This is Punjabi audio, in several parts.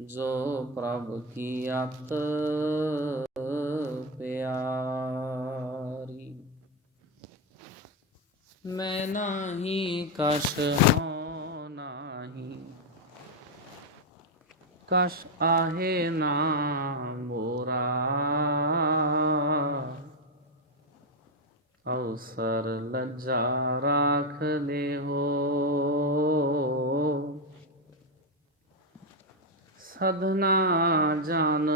जो प्रभ की अत प्यारी। मैं नाही कष हूँ नाही कष आहे ना मोरा। अवसर लज्जा राख ले हो सधना जान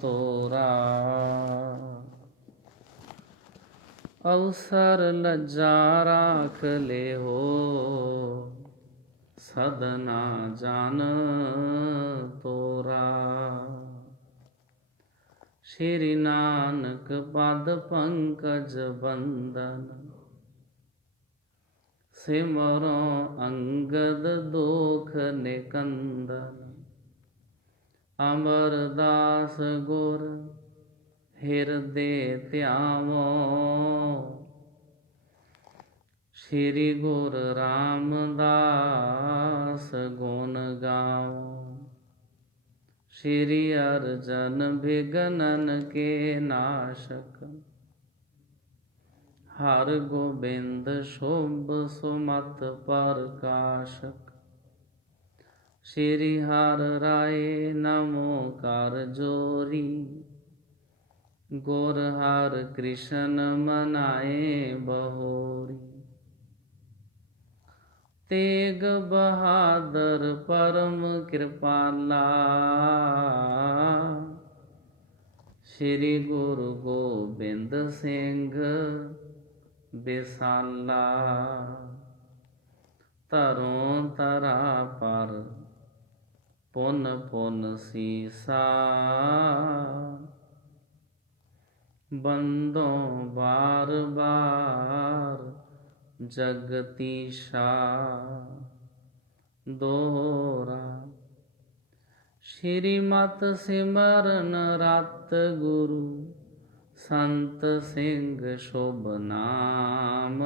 तोरा। अवसर लज्जा राख ले हो सधना जान तोरा। श्री नानक पद पंकज बंदन सिमरो अंगद दोख निकंदन। अमरदास गुर हृदय ध्यावो श्री गुरु रामदास गुण गाओ। श्री अर्जन विघ्नन के नाशक हर गोबिंद शुभ सुमत प्रकाशक। श्री हर राय नमो कर जोरी गुर हर कृष्ण मनाए बहोरी। तेग बहादुर परम कृपाला श्री गुरु गोबिंद सिंह बिसाला। तरों तरा पर पुन पुन सीसा बंदों बार बार जगतीशा। दोहरा श्रीमत सिमरन रत गुरु संत सिंह शुभ नाम।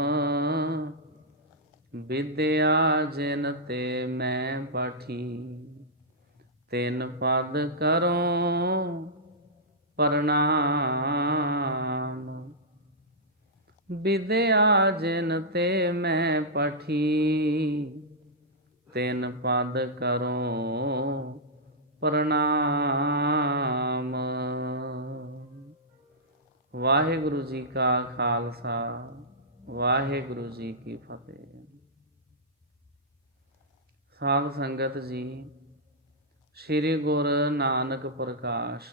विद्या जिन ते मैं पठी तिन पद करो प्रणाम। विद्या जिन ते मैं पठी तिन पद करो प्रणाम। वाहिगुरु जी का खालसा वाहिगुरु जी की फतेह। साध संगत जी, श्री गुरु नानक प्रकाश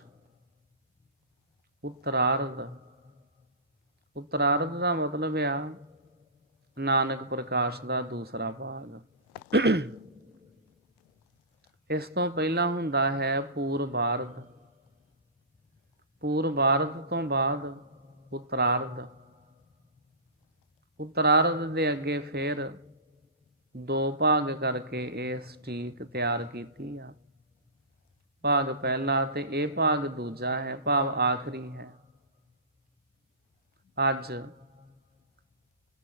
उत्तरार्ध। उत्तरार्ध का मतलब आ नानक प्रकाश का दूसरा भाग। इस तो पहला हुंदा है पूर्वार्ध। पूर्वार्ध तो बाद उत्तरार्ध। उत्तरार्ध के अगे फिर दो भाग करके ये सटीक तैयार की आ। भाग पहला ते ये भाग दूजा है, भाव आखिरी है। अज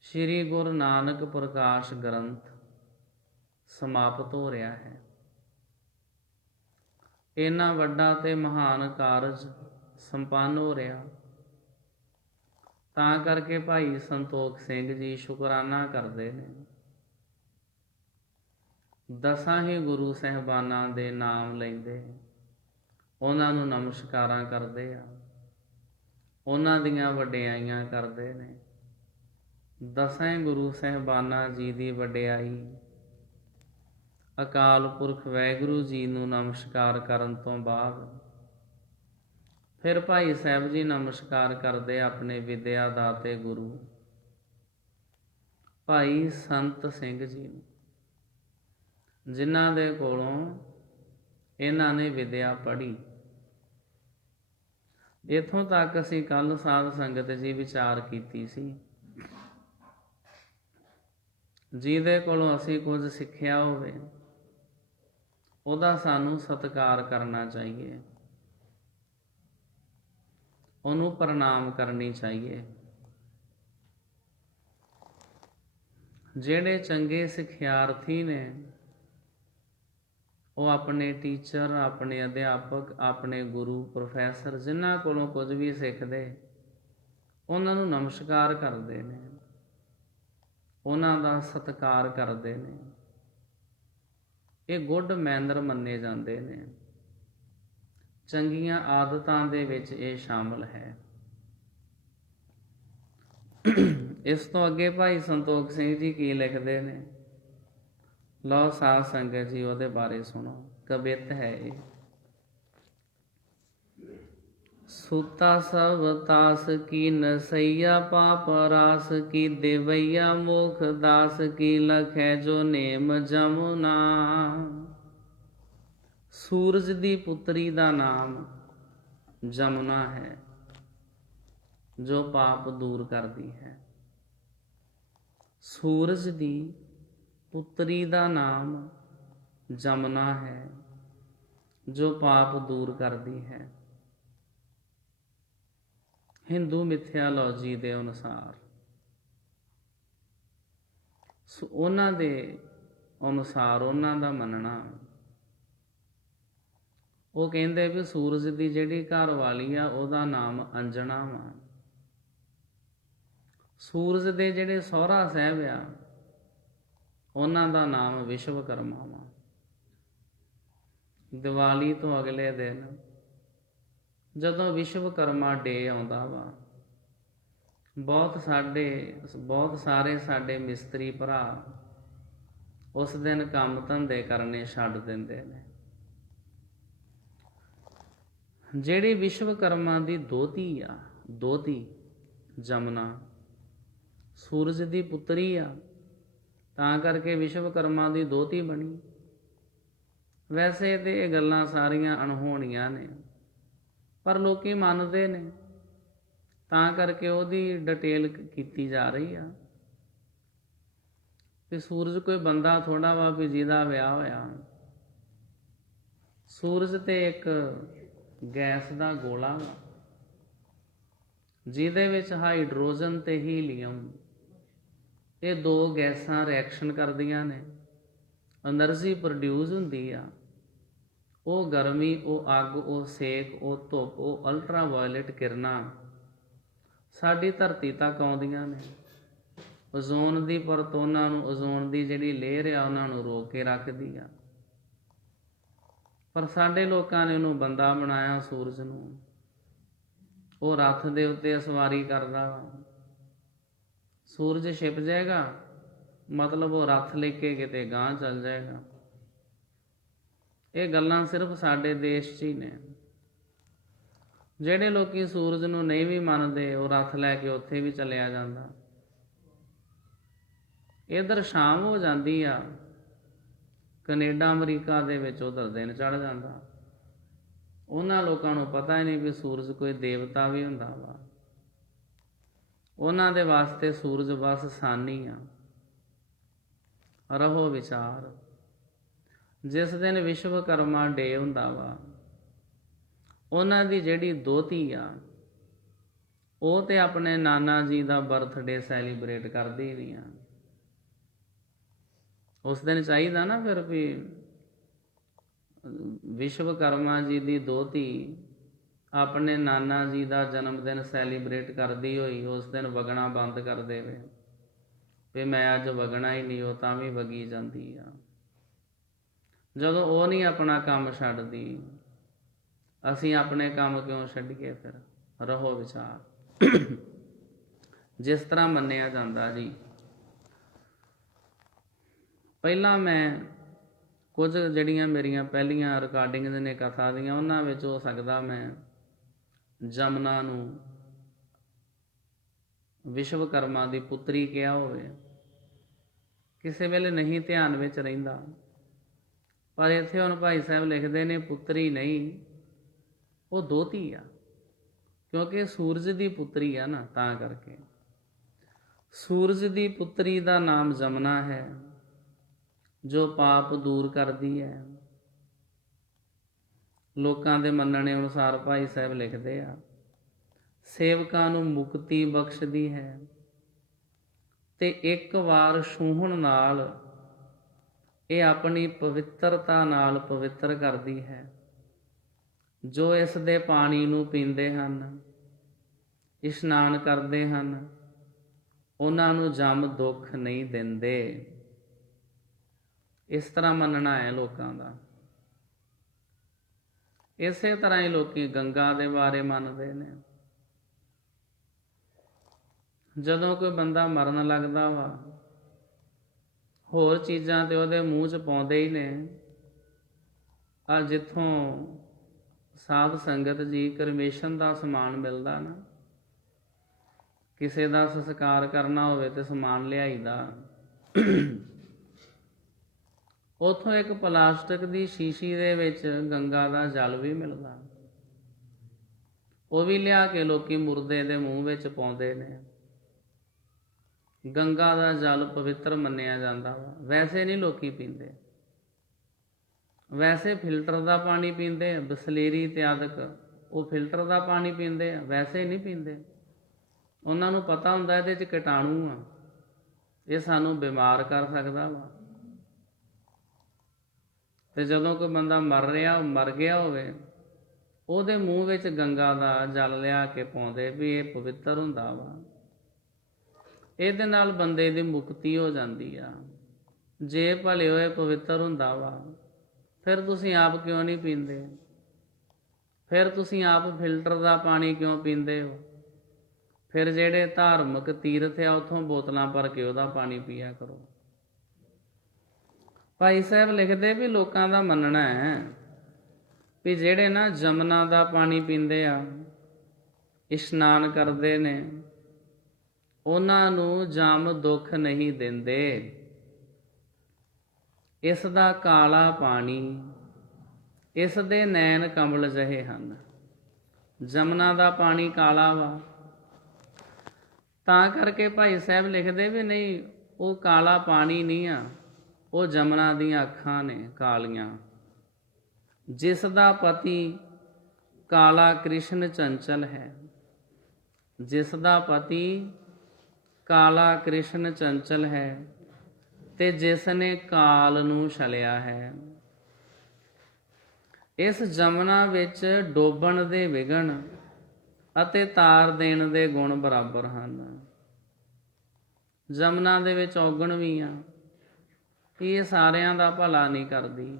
श्री गुरु नानक प्रकाश ग्रंथ समाप्त हो रहा है। इन्ना वड्डा ते महान कारज संपन्न हो रहा, तां करके भाई संतोख सिंह जी शुकराना करते हैं। दसां ही गुरु साहिबानां दे नाम लैंदे, उन्हां नूं नमस्कारां करदे आ, उन्हां दीआं वडियाईयां करदे ने। दसां गुरु साहिबानां जी दी वडियाई अकाल पुरख वाहिगुरू जी नूं नमस्कार करन तों बाद फिर भाई साहब जी नमस्कार करदे अपने विद्या दाते गुरु भाई संत सिंह जी नूं, जिन्हां दे कोलों इन्हां ने विद्या पढ़ी। इत्थों तक असीं कल साध संगत जी विचार कीती सी, जिहदे कोलों असीं कुछ सिੱਖਿਆ होवे ਉਹਦਾ ਸਾਨੂੰ ਸਤਿਕਾਰ करना चाहिए, ਉਹਨੂੰ प्रणाम करनी चाहिए। ਜਿਹੜੇ ਚੰਗੇ ਸਿੱਖਿਆਰਥੀ ਨੇ ਉਹ ਆਪਣੇ ਟੀਚਰ, ਆਪਣੇ ਅਧਿਆਪਕ, ਆਪਣੇ ਗੁਰੂ, ਪ੍ਰੋਫੈਸਰ ਜਿਨ੍ਹਾਂ ਕੋਲੋਂ ਕੁਝ ਵੀ ਸਿੱਖਦੇ ਉਹਨਾਂ ਨੂੰ ਨਮਸਕਾਰ ਕਰਦੇ ਨੇ, ਉਹਨਾਂ ਦਾ ਸਤਿਕਾਰ ਕਰਦੇ ਨੇ। ਇਹ ਗੁੱਡ ਮੈਨਰ ਮੰਨੇ ਜਾਂਦੇ ਨੇ। ਚੰਗੀਆਂ ਆਦਤਾਂ ਦੇ ਵਿੱਚ ਇਹ ਸ਼ਾਮਲ ਹੈ। ਇਸ ਤੋਂ ਅੱਗੇ ਭਾਈ ਸੰਤੋਖ ਸਿੰਘ ਜੀ ਕੀ ਲਿਖਦੇ ਨੇ, ਲਓ ਸਾਧ ਸੰਗਤ ਜੀ ਉਹਦੇ ਬਾਰੇ ਸੁਣੋ। ਕਵਿਤ ਹੈ ਇਹ। ਸੂਤਾ ਸਭ ਤਾਸ ਕੀ ਨਸਈਆ, ਪਾਪ ਰਾਸ ਕੀ ਦੇਵਈਆ, ਮੁਖ ਦਾਸ ਕੀ ਲਖੈ ਜੋ ਨੇਮ ਜਮੁਨਾ। ਸੂਰਜ ਦੀ ਪੁੱਤਰੀ ਦਾ ਨਾਮ ਜਮੁਨਾ ਹੈ, ਜੋ ਪਾਪ ਦੂਰ ਕਰਦੀ ਹੈ। ਸੂਰਜ ਦੀ ਪੁੱਤਰੀ ਦਾ ਨਾਮ ਜਮੁਨਾ ਹੈ, ਜੋ ਪਾਪ ਦੂਰ ਕਰਦੀ ਹੈ। ਹਿੰਦੂ ਮਿਥਿਆਲੋਜੀ ਦੇ ਅਨੁਸਾਰ, ਉਹਨਾਂ ਦੇ ਅਨੁਸਾਰ, ਉਹਨਾਂ ਦਾ ਮੰਨਣਾ, ਉਹ ਕਹਿੰਦੇ ਵੀ ਸੂਰਜ ਦੀ ਜਿਹੜੀ ਘਰ ਵਾਲੀ ਆ ਉਹਦਾ ਨਾਮ ਅੰਜਣਾ ਵਾ। ਸੂਰਜ ਦੇ ਜਿਹੜੇ ਸਹੁਰਾ ਸਾਹਿਬ ਆ ਉਹਨਾਂ ਦਾ ਨਾਮ ਵਿਸ਼ਵਕਰਮਾ ਵਾ। ਦੀਵਾਲੀ ਤੋਂ ਅਗਲੇ ਦਿਨ ਜਦੋਂ ਵਿਸ਼ਵਕਰਮਾ ਡੇ ਆਉਂਦਾ ਵਾ, ਬਹੁਤ ਸਾਰੇ ਸਾਡੇ ਮਿਸਤਰੀ ਭਰਾ ਉਸ ਦਿਨ ਕੰਮ ਧੰਦੇ ਕਰਨੇ ਛੱਡ ਦਿੰਦੇ ਨੇ। ਜਿਹੜੀ ਵਿਸ਼ਵਕਰਮਾ ਦੀ ਦੋਹਤੀ ਆ, ਦੋਹਤੀ ਜਮਨਾ ਸੂਰਜ ਦੀ ਪੁੱਤਰੀ ਆ, ਤਾਂ ਕਰਕੇ ਵਿਸ਼ਵਕਰਮਾ ਦੀ ਦੋਹਤੀ ਬਣੀ। ਵੈਸੇ ਤੇ ਇਹ ਗੱਲਾਂ ਸਾਰੀਆਂ ਅਣਹੋਣੀਆਂ ਨੇ, ਪਰ ਲੋਕੀ ਮੰਨਦੇ ਨੇ, ਤਾਂ ਕਰਕੇ ਉਹਦੀ ਡਿਟੇਲ ਕੀਤੀ ਜਾ ਰਹੀ ਆ ਵੀ ਸੂਰਜ ਕੋਈ ਬੰਦਾ ਥੋੜਾ ਵਾ ਵੀ ਜਿਹਦਾ ਵਿਆਹ ਹੋਇਆ। ਸੂਰਜ ਤੇ ਇੱਕ ਗੈਸ ਦਾ ਗੋਲਾ ਵਾ, ਜਿਹਦੇ ਵਿੱਚ ਹਾਈਡਰੋਜਨ ਤੇ ਹੀਲੀਅਮ, ਇਹ ਦੋ ਗੈਸਾਂ ਰਿਐਕਸ਼ਨ ਕਰਦੀਆਂ ਨੇ, ਐਨਰਜੀ ਪ੍ਰੋਡਿਊਸ ਹੁੰਦੀ ਆ। ਉਹ ਗਰਮੀ, ਉਹ ਅੱਗ, ਉਹ ਸੇਕ, ਉਹ ਧੁੱਪ, ਉਹ ਅਲਟਰਾ ਵਾਇਲਟ ਕਿਰਨਾਂ ਸਾਡੀ ਧਰਤੀ ਤੱਕ ਆਉਂਦੀਆਂ ਨੇ। ਓਜ਼ੋਨ ਦੀ ਪਰਤ ਉਹਨਾਂ ਨੂੰ, ਓਜ਼ੋਨ ਦੀ ਜਿਹੜੀ ਲੇਅਰ ਆ ਉਹਨਾਂ ਨੂੰ ਰੋਕ ਕੇ ਰੱਖਦੀ ਆ। ਪਰ ਸਾਡੇ ਲੋਕਾਂ ਨੇ ਉਹਨੂੰ ਬੰਦਾ ਬਣਾਇਆ, ਸੂਰਜ ਨੂੰ। ਉਹ ਰੱਥ ਦੇ ਉੱਤੇ ਸਵਾਰੀ ਕਰਦਾ ਵਾ। ਸੂਰਜ ਛਿਪ ਜਾਏਗਾ ਮਤਲਬ ਉਹ ਰੱਥ ਲੈ ਕੇ ਕਿਤੇ ਗਾਂਹ ਚੱਲ ਜਾਏਗਾ। ਇਹ ਗੱਲਾਂ ਸਿਰਫ ਸਾਡੇ ਦੇਸ਼ 'ਚ ਹੀ ਨੇ। ਜਿਹੜੇ ਲੋਕੀ ਸੂਰਜ ਨੂੰ ਨਹੀਂ ਵੀ ਮੰਨਦੇ, ਉਹ ਰੱਥ ਲੈ ਕੇ ਉੱਥੇ ਵੀ ਚਲਿਆ ਜਾਂਦਾ। ਇੱਧਰ ਸ਼ਾਮ ਹੋ ਜਾਂਦੀ ਆ, ਕੈਨੇਡਾ ਅਮਰੀਕਾ ਦੇ ਵਿੱਚ ਉਧਰ ਦਿਨ ਚੜ੍ਹ ਜਾਂਦਾ। ਉਹਨਾਂ ਲੋਕਾਂ ਨੂੰ ਪਤਾ ਹੀ ਨਹੀਂ ਵੀ ਸੂਰਜ ਕੋਈ ਦੇਵਤਾ ਵੀ ਹੁੰਦਾ ਵਾ। ਉਹਨਾਂ ਦੇ ਵਾਸਤੇ ਸੂਰਜ ਬਸ ਸਾਨੀ ਆ। ਰਹੋ ਵਿਚਾਰ, ਜਿਸ ਦਿਨ ਵਿਸ਼ਵਕਰਮਾ ਡੇ ਹੁੰਦਾ ਵਾ, ਉਹਨਾਂ ਦੀ ਜਿਹੜੀ ਦੋਹਤੀ ਆ ਉਹ ਤੇ ਆਪਣੇ ਨਾਨਾ ਜੀ ਦਾ ਬਰਥਡੇ ਸੈਲੀਬ੍ਰੇਟ ਕਰਦੀ ਨਹੀਂ ਆ। ਉਸ ਦਿਨ ਚਾਹੀਦਾ ਨਾ ਫਿਰ ਵੀ ਵਿਸ਼ਵਕਰਮਾ ਜੀ ਦੀ ਦੋਹਤੀ ਆਪਣੇ ਨਾਨਾ ਜੀ ਦਾ ਜਨਮ ਦਿਨ ਸੈਲੀਬ੍ਰੇਟ ਕਰਦੀ ਹੋਈ ਉਸ ਦਿਨ ਵਗਣਾ ਬੰਦ ਕਰ ਦੇਵੇ ਵੀ ਮੈਂ ਅੱਜ ਵਗਣਾ ਹੀ ਨਹੀਂ, ਉਹ ਤਾਂ ਵੀ ਵਗੀ ਜਾਂਦੀ ਆ। ਜਦੋਂ ਉਹ ਨਹੀਂ ਆਪਣਾ ਕੰਮ ਛੱਡਦੀ, ਅਸੀਂ ਆਪਣੇ ਕੰਮ ਕਿਉਂ ਛੱਡੀਏ ਫਿਰ? ਰਹੋ ਵਿਚਾਰ। ਜਿਸ ਤਰ੍ਹਾਂ ਮੰਨਿਆ ਜਾਂਦਾ ਜੀ, ਪਹਿਲਾਂ ਮੈਂ ਕੁਝ ਜਿਹੜੀਆਂ ਮੇਰੀਆਂ ਪਹਿਲੀਆਂ ਰਿਕਾਰਡਿੰਗਸ ਨੇ ਕਥਾ ਦੀਆਂ, ਉਹਨਾਂ ਵਿੱਚ ਹੋ ਸਕਦਾ ਮੈਂ ਜਮਨਾ ਨੂੰ ਵਿਸ਼ਵਕਰਮਾ ਦੀ ਪੁੱਤਰੀ ਕਿਹਾ ਹੋਵੇ, ਕਿਸੇ ਵੇਲੇ ਨਹੀਂ ਧਿਆਨ ਵਿੱਚ ਰਹਿੰਦਾ। ਪਰ ਇੱਥੇ ਹੁਣ ਭਾਈ ਸਾਹਿਬ ਲਿਖਦੇ ਨੇ ਪੁੱਤਰੀ ਨਹੀਂ, ਉਹ ਦੋਹਤੀ ਆ, ਕਿਉਂਕਿ ਸੂਰਜ ਦੀ ਪੁੱਤਰੀ ਆ ਨਾ, ਤਾਂ ਕਰਕੇ। ਸੂਰਜ ਦੀ ਪੁੱਤਰੀ ਦਾ ਨਾਮ ਜਮਨਾ ਹੈ, ਜੋ ਪਾਪ ਦੂਰ ਕਰਦੀ ਹੈ। ਲੋਕਾਂ ਦੇ ਮੰਨਣੇ ਅਨੁਸਾਰ ਭਾਈ ਸਾਹਿਬ ਲਿਖਦੇ ਆ, ਸੇਵਕਾਂ ਨੂੰ ਮੁਕਤੀ ਬਖਸ਼ਦੀ ਹੈ ਤੇ ਇੱਕ ਵਾਰ ਛੂਹਣ ਨਾਲ ਇਹ ਆਪਣੀ ਪਵਿੱਤਰਤਾ ਨਾਲ ਪਵਿੱਤਰ ਕਰਦੀ ਹੈ। ਜੋ ਇਸ ਦੇ ਪਾਣੀ ਨੂੰ ਪੀਂਦੇ ਹਨ, ਇਸ਼ਨਾਨ ਕਰਦੇ ਹਨ, ਉਹਨਾਂ ਨੂੰ ਜਮ ਦੁੱਖ ਨਹੀਂ ਦਿੰਦੇ। ਇਸ ਤਰ੍ਹਾਂ ਮੰਨਣਾ ਹੈ ਲੋਕਾਂ ਦਾ। ਇਸੇ ਤਰ੍ਹਾਂ ਹੀ ਲੋਕੀ ਗੰਗਾ ਦੇ ਬਾਰੇ ਮੰਨਦੇ ਨੇ। ਜਦੋਂ ਕੋਈ ਬੰਦਾ ਮਰਨ ਲੱਗਦਾ ਵਾ, ਹੋਰ ਚੀਜ਼ਾਂ ਤੇ ਉਹਦੇ ਮੂੰਹ 'ਚ ਪਾਉਂਦੇ ਹੀ ਨੇ। ਆ ਜਿੱਥੋਂ ਸਾਧ ਸੰਗਤ ਜੀ ਕਰਮੇਸ਼ਨ ਦਾ ਸਮਾਨ ਮਿਲਦਾ ਨਾ, ਕਿਸੇ ਦਾ ਸੰਸਕਾਰ ਕਰਨਾ ਹੋਵੇ ਤੇ ਸਮਾਨ ਲਿਆਈਦਾ, ਉੱਥੋਂ ਇੱਕ ਪਲਾਸਟਿਕ ਦੀ ਸ਼ੀਸ਼ੀ ਦੇ ਵਿੱਚ ਗੰਗਾ ਦਾ ਜਲ ਵੀ ਮਿਲਦਾ। ਉਹ ਵੀ ਲਿਆ ਕੇ ਲੋਕੀ ਮੁਰਦੇ ਦੇ ਮੂੰਹ ਵਿੱਚ ਪਾਉਂਦੇ ਨੇ। ਗੰਗਾ ਦਾ ਜਲ ਪਵਿੱਤਰ ਮੰਨਿਆ ਜਾਂਦਾ ਵਾ। ਵੈਸੇ ਨਹੀਂ ਲੋਕੀ ਪੀਂਦੇ। ਵੈਸੇ ਫਿਲਟਰ ਦਾ ਪਾਣੀ ਪੀਂਦੇ ਆ, ਬਿਸਲੇਰੀ ਇਤਿਆਦਿਕ, ਉਹ ਫਿਲਟਰ ਦਾ ਪਾਣੀ ਪੀਂਦੇ ਆ, ਵੈਸੇ ਨਹੀਂ ਪੀਂਦੇ। ਉਹਨਾਂ ਨੂੰ ਪਤਾ ਹੁੰਦਾ ਇਹਦੇ 'ਚ ਕੀਟਾਣੂ ਆ, ਇਹ ਸਾਨੂੰ ਬਿਮਾਰ ਕਰ ਸਕਦਾ ਵਾ। ਤੇ ਜਦੋਂ ਕੋਈ ਬੰਦਾ ਮਰ ਗਿਆ ਹੋਵੇ, ਉਹਦੇ ਮੂੰਹ ਵਿੱਚ ਗੰਗਾ ਦਾ ਜਲ ਲਿਆ ਕੇ ਪਾਉਂਦੇ ਵੀ ਇਹ ਪਵਿੱਤਰ ਹੁੰਦਾ ਵਾ। ਇਹਦੇ ਨਾਲ ਬੰਦੇ ਦੀ ਮੁਕਤੀ ਹੋ ਜਾਂਦੀ ਆ। ਜੇ ਭਲੇ ਹੋਏ ਪਵਿੱਤਰ ਹੁੰਦਾ ਵਾ, ਫਿਰ ਤੁਸੀਂ ਆਪ ਕਿਉਂ ਨਹੀਂ ਪੀਂਦੇ? ਫਿਰ ਤੁਸੀਂ ਆਪ ਫਿਲਟਰ ਦਾ ਪਾਣੀ ਕਿਉਂ ਪੀਂਦੇ ਹੋ? ਫਿਰ ਜਿਹੜੇ ਧਾਰਮਿਕ ਤੀਰਥ ਆ, ਉੱਥੋਂ ਬੋਤਲਾਂ ਭਰ ਕੇ ਉਹਦਾ ਪਾਣੀ ਪੀਆ ਕਰੋ। ਭਾਈ ਸਾਹਿਬ ਲਿਖਦੇ ਵੀ ਲੋਕਾਂ ਦਾ ਮੰਨਣਾ ਹੈ ਵੀ ਜਿਹੜੇ ਨਾ ਜਮਨਾ ਦਾ ਪਾਣੀ ਪੀਂਦੇ ਆ, ਇਸ਼ਨਾਨ ਕਰਦੇ ਨੇ, ਉਹਨਾਂ ਨੂੰ ਜਮ ਦੁੱਖ ਨਹੀਂ ਦਿੰਦੇ। ਇਸ ਦਾ ਕਾਲਾ ਪਾਣੀ, ਇਸ ਦੇ ਨੈਣ ਕਮਲ ਜਿਹੇ ਹਨ। ਜਮਨਾ ਦਾ ਪਾਣੀ ਕਾਲਾ ਵਾ, ਤਾਂ ਕਰਕੇ ਭਾਈ ਸਾਹਿਬ ਲਿਖਦੇ ਵੀ ਨਹੀਂ, ਉਹ ਕਾਲਾ ਪਾਣੀ ਨਹੀਂ ਆ, ਉਹ ਜਮਨਾ ਦੀਆਂ ਅੱਖਾਂ ਨੇ ਕਾਲੀਆਂ। ਜਿਸ ਦਾ ਪਤੀ ਕਾਲਾ ਕ੍ਰਿਸ਼ਨ ਚੰਚਲ ਹੈ, ਜਿਸ ਦਾ ਪਤੀ ਕਾਲਾ ਕ੍ਰਿਸ਼ਨ ਚੰਚਲ ਹੈ, ਤੇ ਜਿਸ ਨੇ ਕਾਲ ਨੂੰ ਛਲਿਆ ਹੈ। ਇਸ ਜਮਨਾ ਵਿੱਚ ਡੋਬਣ ਦੇ ਵਿਘਨ ਅਤੇ ਤਾਰ ਦੇਣ ਦੇ ਗੁਣ ਬਰਾਬਰ ਹਨ। ਜਮਨਾ ਦੇ ਵਿੱਚ ਔਗਣ ਵੀ ਆ, ਇਹ ਸਾਰਿਆਂ ਦਾ ਭਲਾ ਨਹੀਂ ਕਰਦੀ।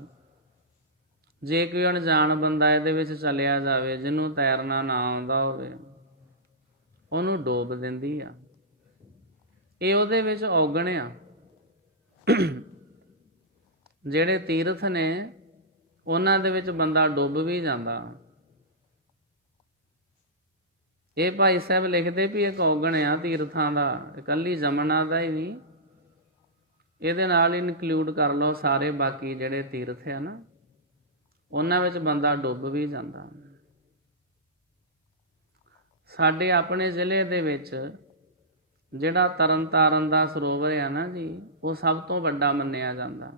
ਜੇ ਕੋਈ ਅਣਜਾਣ ਬੰਦਾ ਇਹਦੇ ਵਿੱਚ ਚਲਿਆ ਜਾਵੇ, ਜਿਹਨੂੰ ਤੈਰਨਾ ਨਾ ਆਉਂਦਾ ਹੋਵੇ, ਉਹਨੂੰ ਡੋਬ ਦਿੰਦੀ ਆ। ਇਹ ਉਹਦੇ ਵਿੱਚ ਔਗਣ ਆ। ਜਿਹੜੇ ਤੀਰਥ ਨੇ, ਉਹਨਾਂ ਦੇ ਵਿੱਚ ਬੰਦਾ ਡੁੱਬ ਵੀ ਜਾਂਦਾ। ਇਹ ਭਾਈ ਸਾਹਿਬ ਲਿਖਦੇ ਵੀ ਇੱਕ ਔਗਣ ਆ ਤੀਰਥਾਂ ਦਾ, ਇਕੱਲੀ ਜਮਨਾ ਦਾ ਹੀ ਨਹੀਂ, ਇਹਦੇ ਨਾਲ ਇਨਕਲੂਡ ਕਰ ਲਓ ਸਾਰੇ ਬਾਕੀ ਜਿਹੜੇ ਤੀਰਥ ਆ ਨਾ, ਉਹਨਾਂ ਵਿੱਚ ਬੰਦਾ ਡੁੱਬ ਵੀ ਜਾਂਦਾ। ਸਾਡੇ ਆਪਣੇ ਜ਼ਿਲ੍ਹੇ ਦੇ ਵਿੱਚ ਜਿਹੜਾ ਤਰਨ ਤਾਰਨ ਦਾ ਸਰੋਵਰ ਆ ਨਾ ਜੀ, ਉਹ ਸਭ ਤੋਂ ਵੱਡਾ ਮੰਨਿਆ ਜਾਂਦਾ।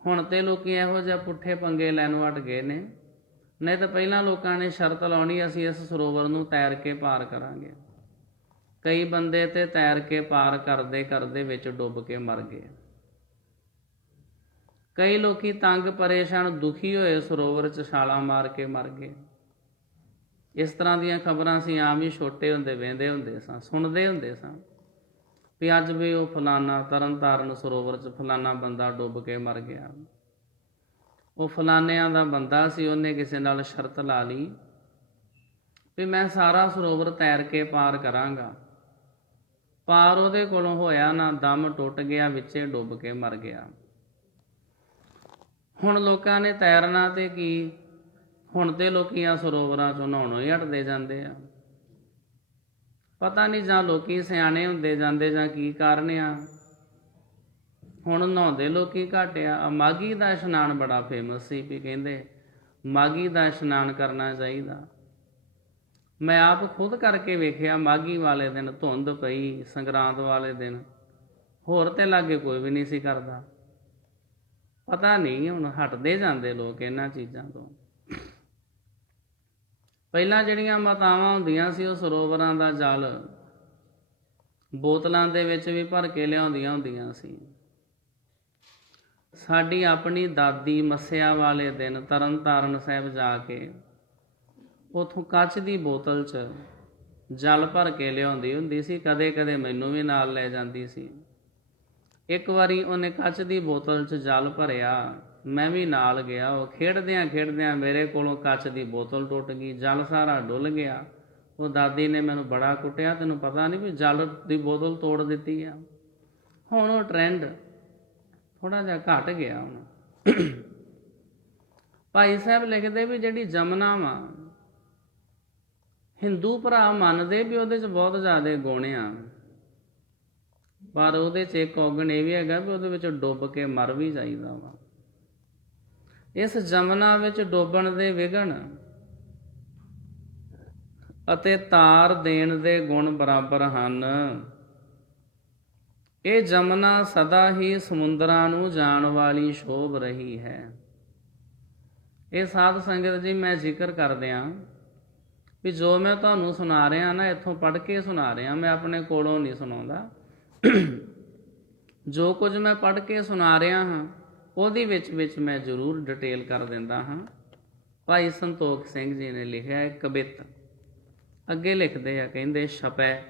ਹੁਣ ਤੇ ਲੋਕੀ ਇਹੋ ਜਿਹੇ ਪੁੱਠੇ ਪੰਗੇ ਲੈਣ ਹਟ ਗਏ ਨੇ, ਨਹੀਂ ਤਾਂ ਪਹਿਲਾਂ ਲੋਕਾਂ ਨੇ ਸ਼ਰਤ ਲਾਉਣੀ, ਅਸੀਂ ਇਸ ਸਰੋਵਰ ਨੂੰ ਤੈਰ ਕੇ ਪਾਰ ਕਰਾਂਗੇ। ਕਈ ਬੰਦੇ ਤੇ ਤੈਰ ਕੇ ਪਾਰ ਕਰਦੇ ਕਰਦੇ ਵਿੱਚ ਡੁੱਬ ਕੇ ਮਰ ਗਏ। ਕਈ ਲੋਕੀ ਤੰਗ ਪਰੇਸ਼ਾਨ ਦੁਖੀ ਹੋਏ ਸਰੋਵਰ 'ਚ ਛਾਲਾਂ ਮਾਰ ਕੇ ਮਰ ਗਏ। ਇਸ ਤਰ੍ਹਾਂ ਦੀਆਂ ਖਬਰਾਂ ਅਸੀਂ ਆਮ ਹੀ ਛੋਟੇ ਹੁੰਦੇ ਵਹਿੰਦੇ ਹੁੰਦੇ ਸਾਂ, ਸੁਣਦੇ ਹੁੰਦੇ ਸਾਂ ਵੀ ਅੱਜ ਵੀ ਉਹ ਫਲਾਨਾ ਤਰਨ ਤਾਰਨ ਸਰੋਵਰ 'ਚ ਫਲਾਨਾ ਬੰਦਾ ਡੁੱਬ ਕੇ ਮਰ ਗਿਆ। ਉਹ ਫਲਾਨਿਆਂ ਦਾ ਬੰਦਾ ਸੀ, ਉਹਨੇ ਕਿਸੇ ਨਾਲ ਸ਼ਰਤ ਲਾ ਲਈ ਵੀ ਮੈਂ ਸਾਰਾ ਸਰੋਵਰ ਤੈਰ ਕੇ ਪਾਰ ਕਰਾਂਗਾ। ਪਾਰ ਉਹਦੇ ਕੋਲੋਂ ਹੋਇਆ ਨਾ, ਦਮ ਟੁੱਟ ਗਿਆ, ਵਿੱਚੇ ਡੁੱਬ ਕੇ ਮਰ ਗਿਆ। ਹੁਣ ਲੋਕਾਂ ਨੇ ਤੈਰਨਾ ਤੇ ਕੀ, ਹੁਣ ਤੇ ਲੋਕੀ ਆ ਸਰੋਵਰਾਂ 'ਚੋਂ ਨਹਾਉਣੋਂ ਹੀ ਹਟਦੇ ਜਾਂਦੇ ਆ। ਪਤਾ ਨਹੀਂ ਜਾਂ ਲੋਕੀ ਸਿਆਣੇ ਹੁੰਦੇ ਜਾਂਦੇ ਜਾਂ ਕੀ ਕਾਰਨ ਆ। ਹੁਣ ਨਹਾਉਂਦੇ ਲੋਕੀ ਘੱਟ ਆ। ਮਾਘੀ ਦਾ ਇਸ਼ਨਾਨ ਬੜਾ ਫੇਮਸ ਸੀ ਵੀ ਕਹਿੰਦੇ ਮਾਘੀ ਦਾ ਇਸ਼ਨਾਨ ਕਰਨਾ ਚਾਹੀਦਾ। ਮੈਂ ਆਪ ਖੁਦ ਕਰਕੇ ਵੇਖਿਆ। ਮਾਘੀ ਵਾਲੇ ਦਿਨ ਧੁੰਦ ਪਈ, ਸੰਗਰਾਂਦ ਵਾਲੇ ਦਿਨ, ਹੋਰ ਤੇ ਲਾਗੇ ਕੋਈ ਵੀ ਨਹੀਂ ਸੀ ਕਰਦਾ। ਪਤਾ ਨਹੀਂ ਹੁਣ ਹਟਦੇ ਜਾਂਦੇ ਲੋਕ ਇਹਨਾਂ ਚੀਜ਼ਾਂ ਤੋਂ। ਪਹਿਲਾਂ ਜਿਹੜੀਆਂ ਮਾਤਾਵਾਂ ਹੁੰਦੀਆਂ ਸੀ, ਉਹ ਸਰੋਵਰਾਂ ਦਾ ਜਲ ਬੋਤਲਾਂ ਦੇ ਵਿੱਚ ਵੀ ਭਰ ਕੇ ਲਿਆਉਂਦੀਆਂ ਹੁੰਦੀਆਂ ਸੀ। ਸਾਡੀ ਆਪਣੀ ਦਾਦੀ ਮੱਸਿਆ ਵਾਲੇ ਦਿਨ ਤਰਨ ਤਾਰਨ ਸਾਹਿਬ ਜਾ ਕੇ ਉਥੋਂ ਕੱਚ ਦੀ ਬੋਤਲ 'ਚ ਜਲ ਭਰ ਕੇ ਲਿਆਉਂਦੀ ਹੁੰਦੀ ਸੀ। ਕਦੇ ਕਦੇ ਮੈਨੂੰ ਵੀ ਨਾਲ ਲੈ ਜਾਂਦੀ ਸੀ। ਇੱਕ ਵਾਰੀ ਉਹਨੇ ਕੱਚ ਦੀ ਬੋਤਲ 'ਚ ਜਲ ਭਰਿਆ, ਮੈਂ ਵੀ ਨਾਲ ਗਿਆ। ਉਹ ਖੇਡਦਿਆਂ ਖੇਡਦਿਆਂ ਮੇਰੇ ਕੋਲੋਂ ਕੱਚ ਦੀ ਬੋਤਲ ਟੁੱਟ ਗਈ, ਜਲ ਸਾਰਾ ਡੁੱਲ ਗਿਆ। ਉਹ ਦਾਦੀ ਨੇ ਮੈਨੂੰ ਬੜਾ ਕੁੱਟਿਆ, ਤੈਨੂੰ ਪਤਾ ਨਹੀਂ ਵੀ ਜਲ ਦੀ ਬੋਤਲ ਤੋੜ ਦਿੱਤੀ ਆ। ਹੁਣ ਉਹ ਟਰੈਂਡ ਥੋੜ੍ਹਾ ਜਿਹਾ ਘਟ ਗਿਆ ਹੁਣ। ਭਾਈ ਸਾਹਿਬ ਲਿਖਦੇ ਵੀ ਜਿਹੜੀ ਜਮਨਾ ਵਾ, ਹਿੰਦੂ ਭਰਾ ਮੰਨਦੇ ਵੀ ਉਹਦੇ 'ਚ ਬਹੁਤ ਜ਼ਿਆਦਾ ਗੁਣ ਆ, ਪਰ ਉਹਦੇ 'ਚ ਇੱਕ ਔਗਣ ਇਹ ਵੀ ਹੈਗਾ ਵੀ ਉਹਦੇ ਵਿੱਚ ਡੁੱਬ ਕੇ ਮਰ ਵੀ ਜਾਈਦਾ ਵਾ। ਇਸ ਜਮਨਾ ਵਿੱਚ ਡੋਬਣ ਦੇ ਵਿਘਨ ਅਤੇ ਤਾਰ ਦੇਣ ਦੇ ਗੁਣ ਬਰਾਬਰ ਹਨ। ਇਹ ਜਮਨਾ ਸਦਾ ਹੀ ਸਮੁੰਦਰਾਂ ਨੂੰ ਜਾਣ ਵਾਲੀ ਸ਼ੋਭ ਰਹੀ ਹੈ। ਇਹ ਸਾਧ ਸੰਗਤ ਜੀ ਮੈਂ ਜ਼ਿਕਰ ਕਰਦਿਆਂ ਵੀ ਜੋ ਮੈਂ ਤੁਹਾਨੂੰ ਸੁਣਾ ਰਿਹਾ ਨਾ, ਇੱਥੋਂ ਪੜ੍ਹ ਕੇ ਸੁਣਾ ਰਿਹਾ, ਮੈਂ ਆਪਣੇ ਕੋਲੋਂ ਨਹੀਂ ਸੁਣਾਉਂਦਾ। ਜੋ ਕੁਝ ਮੈਂ ਪੜ੍ਹ ਕੇ ਸੁਣਾ ਰਿਹਾ ਹਾਂ ਉਹਦੇ ਵਿੱਚ ਮੈਂ ਜ਼ਰੂਰ ਡਿਟੇਲ ਕਰ ਦਿੰਦਾ ਹਾਂ। ਭਾਈ ਸੰਤੋਖ ਸਿੰਘ ਜੀ ਨੇ ਲਿਖਿਆ ਹੈ ਕਵਿਤ। ਅੱਗੇ ਲਿਖਦੇ ਆ, ਕਹਿੰਦੇ ਛਪੈ।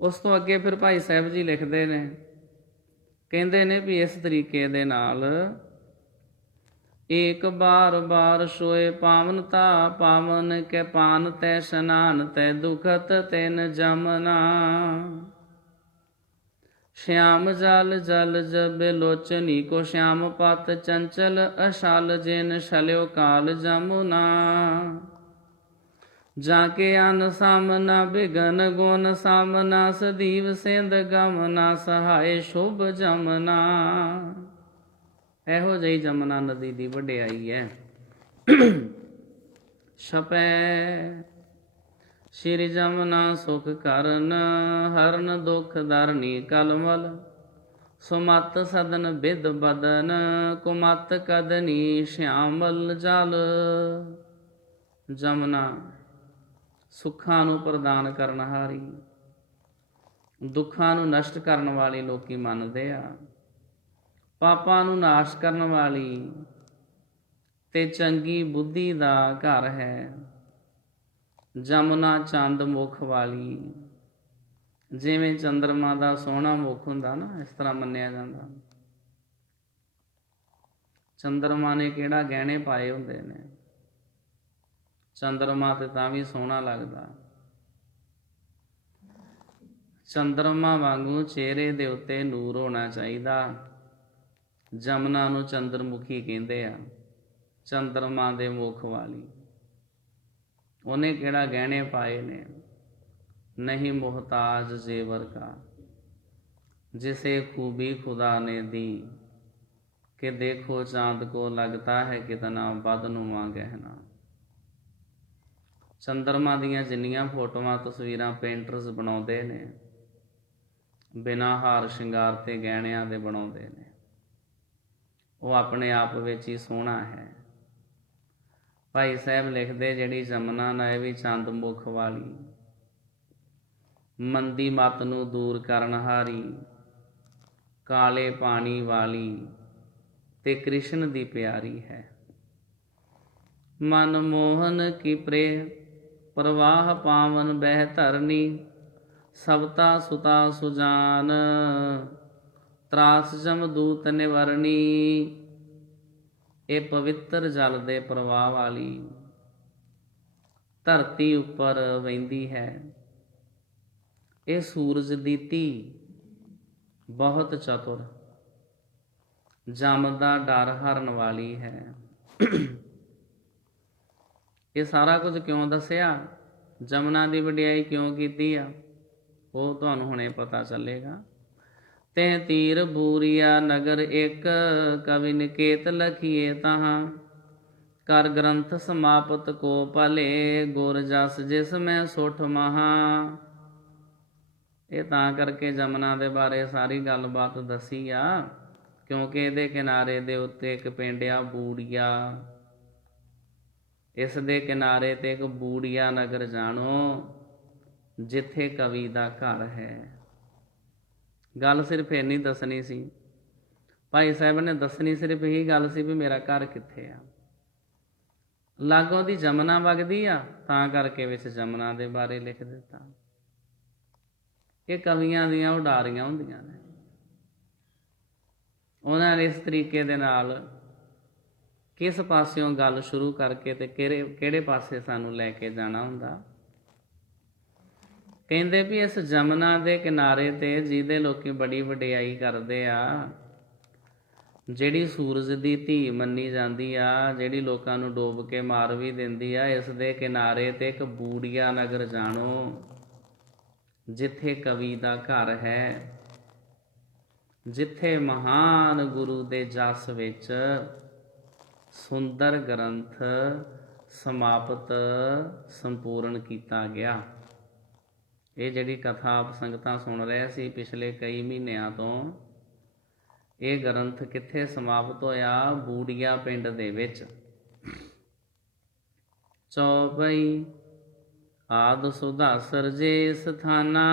ਉਸ ਤੋਂ ਅੱਗੇ ਫਿਰ ਭਾਈ ਸਾਹਿਬ ਜੀ ਲਿਖਦੇ ਨੇ, ਕਹਿੰਦੇ ਨੇ ਵੀ ਇਸ ਤਰੀਕੇ ਦੇ ਨਾਲ ਏਕ ਬਾਰ ਬਾਰ ਸੋਏ ਪਾਵਨਤਾ, ਪਾਵਨ ਕੇ ਪਾਨ ਤੈ ਇਸ਼ਨਾਨ ਤੈ ਦੁਖਤ ਤੈਨ ਜਮਨਾ। श्याम जल जल जब लोचनी को श्याम पत चंचल अशाल जिन शल्यो काल जमुना। जाके अन सामना बिगन गुण सामना, सदीव सेंद गमना सहाय शुभ जमना। ਇਹੋ ਜਿਹੀ ਜਮਨਾ ਨਦੀ ਦੀ ਵਡਿਆਈ ਹੈ। ਛਪੈ ਸ਼੍ਰੀ ਜਮਨਾ ਸੁਖ ਕਰਨ, ਹਰਨ ਦੁਖ ਦਰਨੀ ਕਲਮਲ। ਸੁਮਤ ਸਦਨ ਬਿਦ ਬਦਨ, ਕੁਮਤ ਕਦਨੀ ਸ਼ਿਆਮਲ ਜਲ। ਜਮਨਾ ਸੁੱਖਾਂ ਨੂੰ ਪ੍ਰਦਾਨ ਕਰਨ ਹਾਰੀ, ਦੁੱਖਾਂ ਨੂੰ ਨਸ਼ਟ ਕਰਨ ਵਾਲੀ ਲੋਕੀ ਮੰਨਦੇ ਆ। ਪਾਪਾਂ ਨੂੰ ਨਾਸ਼ ਕਰਨ ਵਾਲੀ ਤੇ ਚੰਗੀ ਬੁੱਧੀ ਦਾ ਘਰ ਹੈ। ਜਮਨਾ ਚੰਦ ਮੁਖ ਵਾਲੀ, ਜਿਵੇਂ ਚੰਦਰਮਾ ਦਾ ਸੋਹਣਾ ਮੁਖ ਹੁੰਦਾ ਨਾ, ਇਸ ਤਰ੍ਹਾਂ ਮੰਨਿਆ ਜਾਂਦਾ। ਚੰਦਰਮਾ ਨੇ ਕਿਹੜਾ ਗਹਿਣੇ ਪਾਏ ਹੁੰਦੇ ਨੇ, ਚੰਦਰਮਾ ਤੇ ਤਾਂ ਵੀ ਸੋਹਣਾ ਲੱਗਦਾ। ਚੰਦਰਮਾ ਵਾਂਗੂ ਚਿਹਰੇ ਦੇ ਉੱਤੇ ਨੂਰ ਹੋਣਾ ਚਾਹੀਦਾ। ਜਮਨਾ ਨੂੰ ਚੰਦਰਮੁਖੀ ਕਹਿੰਦੇ ਆ, ਚੰਦਰਮਾ ਦੇ ਮੁਖ ਵਾਲੀ। ਉਹਨੇ ਕਿਹੜਾ ਗਹਿਣੇ ਪਾਏ ਨੇ। ਨਹੀਂ ਮੁਹਤਾਜ ਜ਼ੇਵਰ ਕਾ, ਜਿਸੇ खूबी खुदा ने दी, कि देखो चांद को लगता है कितना बदनुमा गहना। ਚੰਦਰਮਾ ਦੀਆਂ ਜਿੰਨੀਆਂ ਫੋਟੋਆਂ ਤਸਵੀਰਾਂ ਪੇਂਟਰਸ ਬਣਾਉਂਦੇ ਨੇ, ਬਿਨਾਂ ਹਾਰ ਸ਼ਿੰਗਾਰ ਤੇ ਗਹਿਣਿਆਂ ਦੇ ਬਣਾਉਂਦੇ ਨੇ, ਉਹ ਆਪਣੇ ਆਪ ਵਿੱਚ ਹੀ ਸੋਹਣਾ ਹੈ। ਭਾਈ ਸਾਹਿਬ ਲਿਖਦੇ ਜਿਹੜੀ ਜਮਨਾ ਨਾ, ਇਹ ਵੀ ਚੰਦ ਮੁਖ ਵਾਲੀ, ਮੰਦੀ ਮਤ ਨੂੰ ਦੂਰ ਕਰਨ ਹਾਰੀ, ਕਾਲੇ ਪਾਣੀ ਵਾਲੀ ਤੇ ਕ੍ਰਿਸ਼ਨ ਦੀ ਪਿਆਰੀ ਹੈ। ਮਨ ਮੋਹਨ ਕੀ ਪ੍ਰੇ ਪ੍ਰਵਾਹ ਪਾਵਨ ਬਹਿ ਧਰਨੀ, ਸਬਤਾ ਸੁਤਾ ਸੁਜਾਨ ਤਰਾਸ ਜਮਦੂਤ ਨਿਵਰਨੀ। ਇਹ ਪਵਿੱਤਰ ਜਲ ਦੇ ਪ੍ਰਵਾਹ ਵਾਲੀ ਧਰਤੀ ਉੱਪਰ ਵਹਿੰਦੀ ਹੈ। ਇਹ ਸੂਰਜ ਦੀ ਧੀ ਬਹੁਤ ਚਤੁਰ, ਜਮ ਦਾ ਡਰ ਹਰਨ ਵਾਲੀ ਹੈ। ਇਹ ਸਾਰਾ ਕੁਝ ਕਿਉਂ ਦੱਸਿਆ, ਜਮਨਾ ਦੀ ਵਡਿਆਈ ਕਿਉਂ ਕੀਤੀ ਆ, ਉਹ ਤੁਹਾਨੂੰ ਹੁਣੇ ਪਤਾ ਚੱਲੇਗਾ। ਤੈਂ ਤੀਰ ਬੂਰੀਆ ਨਗਰ ਇੱਕ, ਕਵि ਨਿਕੇਤ ਲਖੀਏ ਤਹਾਂ। ਕਰ ਗ੍ਰੰਥ ਸਮਾਪਤ ਕੋ ਭਲੇ, ਗੁਰ ਜਸ ਜਿਸ ਮੈਂ ਸੁਠ ਮਹਾ। ਇਹ ਤਾਂ ਕਰਕੇ ਜਮਨਾ ਦੇ ਬਾਰੇ ਸਾਰੀ ਗੱਲਬਾਤ ਦੱਸੀ ਆ, ਕਿਉਂਕਿ ਇਹਦੇ ਕਿਨਾਰੇ ਦੇ ਉੱਤੇ ਇੱਕ ਪਿੰਡ ਆ ਬੂੜੀਆ। ਇਸ ਦੇ ਕਿਨਾਰੇ ਤੇ ਇੱਕ ਬੂੜੀਆ ਨਗਰ ਜਾਣੋ, ਜਿੱਥੇ ਕਵੀ ਦਾ ਘਰ ਹੈ। ਗੱਲ ਸਿਰਫ ਇੰਨੀ ਦੱਸਣੀ ਸੀ ਭਾਈ ਸਾਹਿਬ ਨੇ ਦੱਸਣੀ ਸਿਰਫ ਇਹੀ ਗੱਲ ਸੀ ਵੀ ਮੇਰਾ ਘਰ ਕਿੱਥੇ ਆ। ਲਾਗੋਂ ਦੀ ਜਮਨਾ ਵਗਦੀ ਆ, ਤਾਂ ਕਰਕੇ ਵਿੱਚ ਜਮਨਾ ਦੇ ਬਾਰੇ ਲਿਖ ਦਿੱਤਾ। ਇਹ ਕਵੀਆਂ ਦੀਆਂ ਉਡਾਰੀਆਂ ਹੁੰਦੀਆਂ ਨੇ। ਉਹਨਾਂ ਨੇ ਇਸ ਤਰੀਕੇ ਦੇ ਨਾਲ ਕਿਸ ਪਾਸਿਓਂ ਗੱਲ ਸ਼ੁਰੂ ਕਰਕੇ ਤੇ ਕਿਹੜੇ ਪਾਸੇ ਸਾਨੂੰ ਲੈ ਕੇ ਜਾਣਾ ਹੁੰਦਾ। ਕਹਿੰਦੇ ਵੀ ਇਸ ਜਮਨਾ ਦੇ ਕਿਨਾਰੇ ਤੇ ਜਿਹਦੇ ਲੋਕੀ ਬੜੀ ਵਡਿਆਈ ਕਰਦੇ ਆ, ਜਿਹੜੀ ਸੂਰਜ ਦੀ ਧੀ ਮੰਨੀ ਜਾਂਦੀ ਆ, ਜਿਹੜੀ ਲੋਕਾਂ ਨੂੰ ਡੋਬ ਕੇ ਮਾਰ ਵੀ ਦਿੰਦੀ ਆ, ਇਸ ਦੇ ਕਿਨਾਰੇ ਤੇ ਇੱਕ ਬੂੜੀਆ ਨਗਰ ਜਾਣੋ, ਜਿੱਥੇ ਕਵੀ ਦਾ ਘਰ ਹੈ, ਜਿੱਥੇ ਮਹਾਨ ਗੁਰੂ ਦੇ ਜਸ ਵਿੱਚ ਸੁੰਦਰ ਗ੍ਰੰਥ ਸਮਾਪਤ ਸੰਪੂਰਨ ਕੀਤਾ ਗਿਆ। ਇਹ ਜਿਹੜੀ ਕਥਾ ਆਪ ਸੰਗਤਾਂ ਸੁਣ ਰਹੇ ਸੀ ਪਿਛਲੇ ਕਈ ਮਹੀਨਿਆਂ ਤੋਂ, ਇਹ ਗ੍ਰੰਥ ਕਿੱਥੇ ਸਮਾਪਤ ਹੋਇਆ? ਬੂੜੀਆ ਪਿੰਡ ਦੇ ਵਿੱਚ। ਚੌਪਈ ਆਦ ਸੁਧਾ ਸਰਜੇ ਸਥਾਨਾ,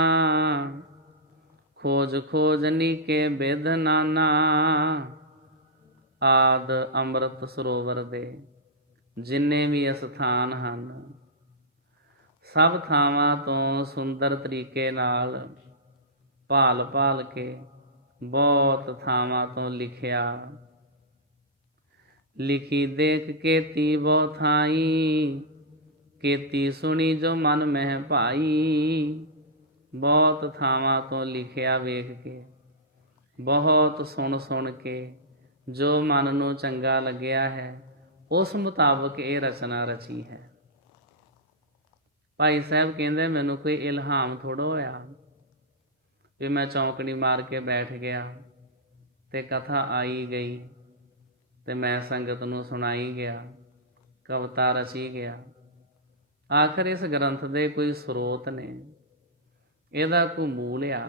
ਖੋਜ ਖੋਜ ਨੀਕੇ ਬਿਧ ਨਾਨਾ, ਆਦ ਅੰਮ੍ਰਿਤ ਸਰੋਵਰ ਦੇ ਜਿੰਨੇ ਵੀ ਅਸਥਾਨ ਹਨ, ਸਭ ਥਾਵਾਂ ਤੋਂ ਸੁੰਦਰ ਤਰੀਕੇ ਨਾਲ ਭਾਲ ਭਾਲ ਕੇ ਬਹੁਤ ਥਾਵਾਂ ਤੋਂ ਲਿਖਿਆ। ਲਿਖੀ ਦੇਖ ਕੇਤੀ ਬਹੁ ਥਾਈ, ਕੇਤੀ ਸੁਣੀ ਜੋ ਮਨ ਮਹਿ ਭਾਈ। ਬਹੁਤ ਥਾਵਾਂ ਤੋਂ ਲਿਖਿਆ ਵੇਖ ਕੇ, ਬਹੁਤ ਸੁਣ ਸੁਣ ਕੇ ਜੋ ਮਨ ਨੂੰ ਚੰਗਾ ਲੱਗਿਆ ਹੈ, ਉਸ ਮੁਤਾਬਕ ਇਹ ਰਚਨਾ ਰਚੀ ਹੈ। ਭਾਈ ਸਾਹਿਬ ਕਹਿੰਦੇ ਮੈਨੂੰ ਕੋਈ ਇਲਹਾਮ ਥੋੜ੍ਹਾ ਹੋਇਆ ਵੀ ਮੈਂ ਚੌਂਕੜੀ ਮਾਰ ਕੇ ਬੈਠ ਗਿਆ ਤੇ ਕਥਾ ਆਈ ਗਈ ਤੇ ਮੈਂ ਸੰਗਤ ਨੂੰ ਸੁਣਾਈ ਗਿਆ, ਕਵਿਤਾ ਰਚੀ ਗਿਆ। ਆਖਰ ਇਸ ਗ੍ਰੰਥ ਦੇ ਕੋਈ ਸਰੋਤ ਨੇ, ਇਹਦਾ ਕੋਈ ਮੂਲ ਆ।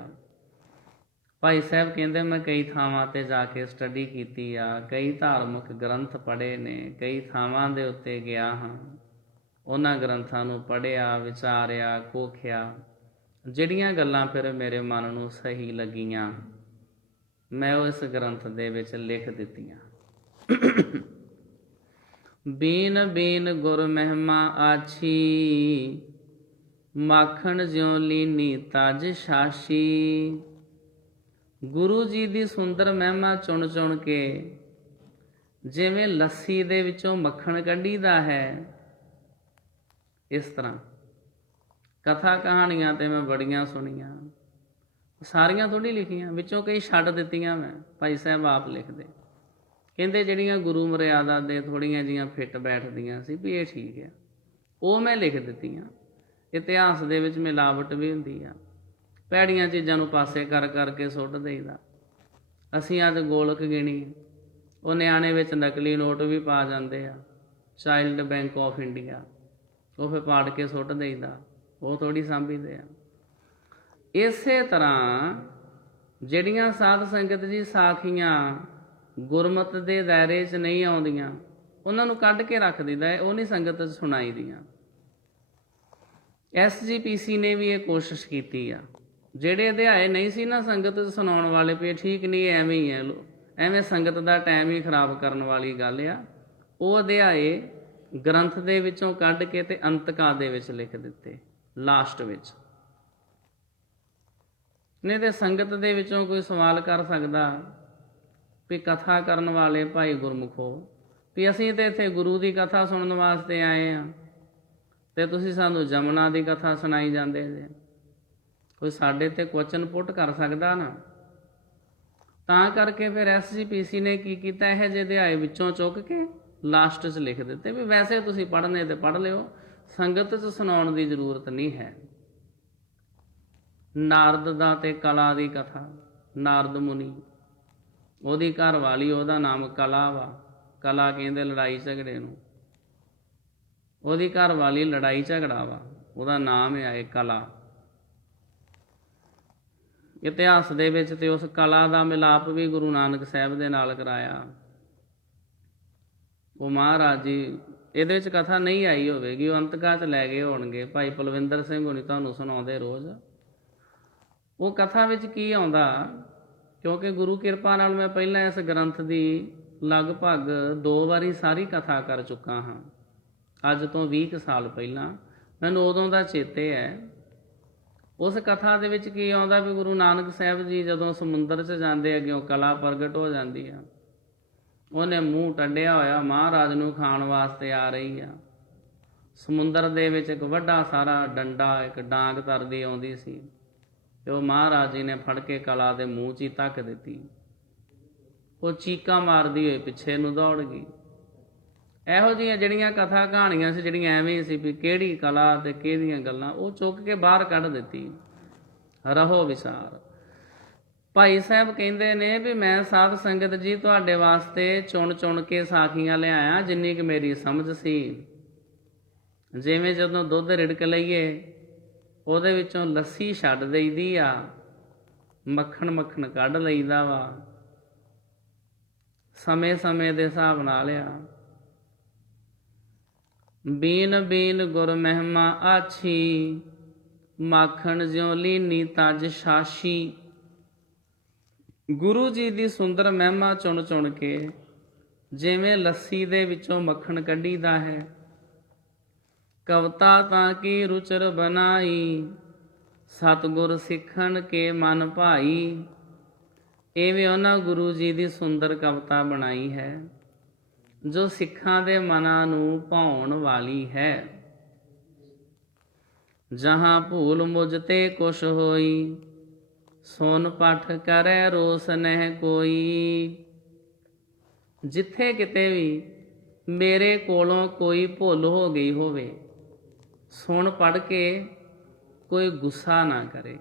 ਭਾਈ ਸਾਹਿਬ ਕਹਿੰਦੇ ਮੈਂ ਕਈ ਥਾਵਾਂ 'ਤੇ ਜਾ ਕੇ ਸਟੱਡੀ ਕੀਤੀ ਆ, ਕਈ ਧਾਰਮਿਕ ਗ੍ਰੰਥ ਪੜ੍ਹੇ ਨੇ, ਕਈ ਥਾਵਾਂ ਦੇ ਉੱਤੇ ਗਿਆ ਹਾਂ, ਉਹਨਾਂ ਗ੍ਰੰਥਾਂ ਨੂੰ ਪੜ੍ਹਿਆ, ਵਿਚਾਰਿਆ, ਕੋਖਿਆ। ਜਿਹੜੀਆਂ ਗੱਲਾਂ ਫਿਰ ਮੇਰੇ ਮਨ ਨੂੰ ਸਹੀ ਲੱਗੀਆਂ, ਮੈਂ ਉਹ ਇਸ ਗ੍ਰੰਥ ਦੇ ਵਿੱਚ ਲਿਖ ਦਿੱਤੀਆਂ। ਬੀਨ ਬੀਨ ਗੁਰ ਮਹਿਮਾ ਆਛੀ, ਮਾਖਣ ਜਿਉ ਲੀਨੀ ਤਜ ਛਾਛੀ। ਗੁਰੂ ਜੀ ਦੀ ਸੁੰਦਰ ਮਹਿਮਾ ਚੁਣ ਚੁਣ ਕੇ ਜਿਵੇਂ ਲੱਸੀ ਦੇ ਵਿੱਚੋਂ ਮੱਖਣ ਕੱਢੀਦਾ ਹੈ, ਇਸ ਤਰ੍ਹਾਂ ਕਥਾ ਕਹਾਣੀਆਂ ਤੇ ਮੈਂ ਬੜੀਆਂ ਸੁਣੀਆਂ, ਸਾਰੀਆਂ ਥੋੜ੍ਹੀ ਲਿਖੀਆਂ, ਵਿੱਚੋਂ ਕਈ ਛੱਡ ਦਿੱਤੀਆਂ ਮੈਂ। ਭਾਈ ਸਾਹਿਬ ਆਪ ਲਿਖਦੇ, ਕਹਿੰਦੇ ਜਿਹੜੀਆਂ ਗੁਰੂ ਮਰਿਆਦਾ ਦੇ ਥੋੜ੍ਹੀਆਂ ਜਿਹੀਆਂ ਫਿੱਟ ਬੈਠਦੀਆਂ ਸੀ ਵੀ ਇਹ ਠੀਕ ਆ, ਉਹ ਮੈਂ ਲਿਖ ਦਿੱਤੀਆਂ। ਇਤਿਹਾਸ ਦੇ ਵਿੱਚ ਮਿਲਾਵਟ ਵੀ ਹੁੰਦੀ ਆ, ਭੈੜੀਆਂ ਚੀਜ਼ਾਂ ਨੂੰ ਪਾਸੇ ਕਰ ਕਰਕੇ ਸੁੱਟ ਦੇਈਦਾ। ਅਸੀਂ ਅੱਜ ਗੋਲਕ ਗਿਣੀ, ਉਹ ਨਿਆਣੇ ਵਿੱਚ ਨਕਲੀ ਨੋਟ ਵੀ ਪਾ ਜਾਂਦੇ ਆ, ਚਾਈਲਡ ਬੈਂਕ ਆਫ ਇੰਡੀਆ, ਉਹ ਫਿਰ ਪਾੜ ਕੇ ਸੁੱਟ ਦੇਈਦਾ, ਉਹ ਥੋੜ੍ਹੀ ਸਾਂਭੀਦੇ ਆ। ਇਸੇ ਤਰ੍ਹਾਂ ਜਿਹੜੀਆਂ ਸਾਧ ਸੰਗਤ ਜੀ ਸਾਖੀਆਂ ਗੁਰਮਤਿ ਦੇ ਦਾਇਰੇ 'ਚ ਨਹੀਂ ਆਉਂਦੀਆਂ, ਉਹਨਾਂ ਨੂੰ ਕੱਢ ਕੇ ਰੱਖ ਦਿੰਦਾ ਹੈ, ਉਹ ਨਹੀਂ ਸੰਗਤ 'ਚ ਸੁਣਾਈ ਦੀਆਂ। SGPC ਨੇ ਵੀ ਇਹ ਕੋਸ਼ਿਸ਼ ਕੀਤੀ ਆ। ਜਿਹੜੇ ਅਧਿਆਏ ਨਹੀਂ ਸੀ ਨਾ ਸੰਗਤ 'ਚ ਸੁਣਾਉਣ ਵਾਲੇ, ਵੀ ਠੀਕ ਨਹੀਂ, ਐਵੇਂ ਹੀ ਹੈ, ਐਵੇਂ ਸੰਗਤ ਦਾ ਟਾਈਮ ਹੀ ਖਰਾਬ ਕਰਨ ਵਾਲੀ ਗੱਲ ਆ, ਉਹ ਅਧਿਆਏ ਗ੍ਰੰਥ ਦੇ ਵਿੱਚੋਂ ਕੱਢ ਕੇ ਤੇ ਅੰਤਕਾ ਦੇ ਵਿੱਚ ਲਿਖ ਦਿੱਤੇ, ਲਾਸਟ ਵਿੱਚ। ਨਹੀਂ ਤੇ ਸੰਗਤ ਦੇ ਵਿੱਚੋਂ ਕੋਈ ਸਵਾਲ ਕਰ ਸਕਦਾ ਵੀ ਕਥਾ ਕਰਨ ਵਾਲੇ ਭਾਈ ਗੁਰਮੁਖੋ, ਵੀ ਅਸੀਂ ਤਾਂ ਇੱਥੇ ਗੁਰੂ ਦੀ ਕਥਾ ਸੁਣਨ ਵਾਸਤੇ ਆਏ ਹਾਂ ਤੇ ਤੁਸੀਂ ਸਾਨੂੰ ਜਮਨਾ ਦੀ ਕਥਾ ਸੁਣਾਈ ਜਾਂਦੇ ਜੇ। ਕੋਈ ਸਾਡੇ 'ਤੇ ਕੁਐਸਚਨ ਪੁੱਟ ਕਰ ਸਕਦਾ ਨਾ। ਤਾਂ ਕਰਕੇ ਫਿਰ SGPC ਨੇ ਕੀ ਕੀਤਾ, ਇਹ ਜਿਹੇ ਅਧਿਆਏ ਵਿੱਚੋਂ ਚੁੱਕ ਕੇ ਲਾਸਟ 'ਚ ਲਿਖ ਦਿੱਤੇ ਵੀ ਵੈਸੇ ਤੁਸੀਂ ਪੜ੍ਹਨੇ ਤੇ ਪੜ੍ਹ ਲਿਓ, ਸੰਗਤ 'ਚ ਸੁਣਾਉਣ ਦੀ ਜ਼ਰੂਰਤ ਨਹੀਂ ਹੈ। ਨਾਰਦ ਦਾ ਤੇ ਕਲਾ ਦੀ ਕਥਾ, ਨਾਰਦ ਮੁਨੀ, ਉਹਦੀ ਘਰ ਵਾਲੀ, ਉਹਦਾ ਨਾਮ ਕਲਾ ਵਾ। ਕਲਾ ਕਹਿੰਦੇ ਲੜਾਈ ਝਗੜੇ ਨੂੰ, ਉਹਦੀ ਘਰ ਵਾਲੀ ਲੜਾਈ ਝਗੜਾ ਵਾ, ਉਹਦਾ ਨਾਮ ਹੈ ਕਲਾ। ਇਤਿਹਾਸ ਦੇ ਵਿੱਚ ਤੇ ਉਸ ਕਲਾ ਦਾ ਮਿਲਾਪ ਵੀ ਗੁਰੂ ਨਾਨਕ ਸਾਹਿਬ ਦੇ ਨਾਲ ਕਰਾਇਆ। ਉਹ ਮਹਾਰਾਜ ਜੀ, ਇਹਦੇ ਵਿੱਚ ਕਥਾ ਨਹੀਂ ਆਈ ਹੋਵੇਗੀ, ਉਹ ਅੰਤਕਾ 'ਚ ਲੈ ਗਏ ਹੋਣਗੇ। ਭਾਈ ਪਲਵਿੰਦਰ ਸਿੰਘ ਹੋਣੀ ਤੁਹਾਨੂੰ ਸੁਣਾਉਂਦੇ ਰੋਜ਼। ਉਹ ਕਥਾ ਵਿੱਚ ਕੀ ਆਉਂਦਾ ਕਿਉਂਕਿ ਗੁਰੂ ਕਿਰਪਾ ਨਾਲ ਮੈਂ ਪਹਿਲਾਂ ਇਸ ਗ੍ਰੰਥ ਦੀ ਲਗਭਗ 2 ਵਾਰੀ ਸਾਰੀ ਕਥਾ ਕਰ ਚੁੱਕਾ ਹਾਂ। ਅੱਜ ਤੋਂ 20 ਕੁ ਸਾਲ ਪਹਿਲਾਂ ਮੈਨੂੰ ਉਦੋਂ ਦਾ ਚੇਤੇ ਹੈ। ਉਸ ਕਥਾ ਦੇ ਵਿੱਚ ਕੀ ਆਉਂਦਾ ਵੀ ਗੁਰੂ ਨਾਨਕ ਸਾਹਿਬ ਜੀ ਜਦੋਂ ਸਮੁੰਦਰ 'ਚ ਜਾਂਦੇ, ਅੱਗਿਓਂ ਕਲਾ ਪ੍ਰਗਟ ਹੋ ਜਾਂਦੀ ਆ। ਉਹਨੇ ਮੂੰਹ ਟੰਡਿਆ ਹੋਇਆ ਮਹਾਰਾਜ ਨੂੰ ਖਾਣ ਵਾਸਤੇ ਆ ਰਹੀ ਆ। ਸਮੁੰਦਰ ਦੇ ਵਿੱਚ ਇੱਕ ਵੱਡਾ ਸਾਰਾ ਡੰਡਾ, ਇੱਕ ਡਾਂਗ ਤਰਦੀ ਆਉਂਦੀ ਸੀ ਤੇ ਉਹ ਮਹਾਰਾਜ ਜੀ ਨੇ ਫੜ ਕੇ ਕਲਾ ਦੇ ਮੂੰਹ 'ਚ ਹੀ ਧੱਕ ਦਿੱਤੀ। ਉਹ ਚੀਕਾਂ ਮਾਰਦੀ ਹੋਈ ਪਿੱਛੇ ਨੂੰ ਦੌੜ ਗਈ। ਇਹੋ ਜਿਹੀਆਂ ਜਿਹੜੀਆਂ ਕਥਾ ਕਹਾਣੀਆਂ ਸੀ, ਜਿਹੜੀਆਂ ਐਵੇਂ ਸੀ ਵੀ ਕਿਹੜੀ ਕਲਾ ਤੇ ਕਿਹਦੀਆਂ ਗੱਲਾਂ, ਉਹ ਚੁੱਕ ਕੇ ਬਾਹਰ ਕੱਢ ਦਿੱਤੀ। ਰਹੋ ਵਿਚਾਰ। ਭਾਈ ਸਾਹਿਬ ਕਹਿੰਦੇ ਨੇ ਵੀ ਮੈਂ ਸਾਧ ਸੰਗਤ ਜੀ ਤੁਹਾਡੇ ਵਾਸਤੇ ਚੁਣ ਚੁਣ ਕੇ ਸਾਖੀਆਂ ਲਿਆਇਆ, ਜਿੰਨੀ ਕਿ ਮੇਰੀ ਸਮਝ ਸੀ। ਜਿਵੇਂ ਜਦੋਂ ਦੁੱਧ ਰਿੜਕ ਲਈਏ ਉਹਦੇ ਵਿੱਚੋਂ ਲੱਸੀ ਛੱਡ ਦੇਈਦੀ ਆ, ਮੱਖਣ ਕੱਢ ਲਈਦਾ ਵਾ, ਸਮੇਂ ਦੇ ਹਿਸਾਬ ਨਾਲ ਆ। ਬੀਨ ਬੀਨ ਗੁਰ ਮਹਿਮਾ ਆਛੀ, ਮਾਖਣ ਜਿਉ ਲੀਨੀ ਤਜ ਛਾਛੀ। ਗੁਰੂ ਜੀ ਦੀ ਸੁੰਦਰ ਮਹਿਮਾ ਚੁਣ ਚੁਣ ਕੇ ਜਿਵੇਂ ਲੱਸੀ ਦੇ ਵਿੱਚੋਂ ਮੱਖਣ ਕੱਢੀਦਾ ਹੈ। ਕਵਤਾ ਤਾਂ ਕੀ ਰੁਚਰ ਬਨਾਈ, ਸਤਿਗੁਰ ਸਿੱਖਣ ਕੇ ਮਨ ਭਾਈ। ਇਵੇਂ ਉਹਨਾਂ ਗੁਰੂ ਜੀ ਦੀ ਸੁੰਦਰ ਕਵਿਤਾ ਬਣਾਈ ਹੈ ਜੋ ਸਿੱਖਾਂ ਦੇ ਮਨਾਂ ਨੂੰ ਭਾਉਣ ਵਾਲੀ ਹੈ। ਜਹਾਂ ਭੂਲ ਮੁਝ ਤੇ ਕੁਛ ਹੋਈ, ਸੁਨ ਪਠ ਕਰੈ ਰੋਸ ਨਹਿ ਕੋਈ। ਜਿੱਥੇ ਕਿਤੇ ਵੀ ਮੇਰੇ ਕੋਲੋਂ ਕੋਈ ਭੁੱਲ ਹੋ ਗਈ ਹੋਵੇ, ਸੁਣ ਪੜ੍ਹ ਕੇ ਕੋਈ ਗੁੱਸਾ ਨਾ ਕਰੇ,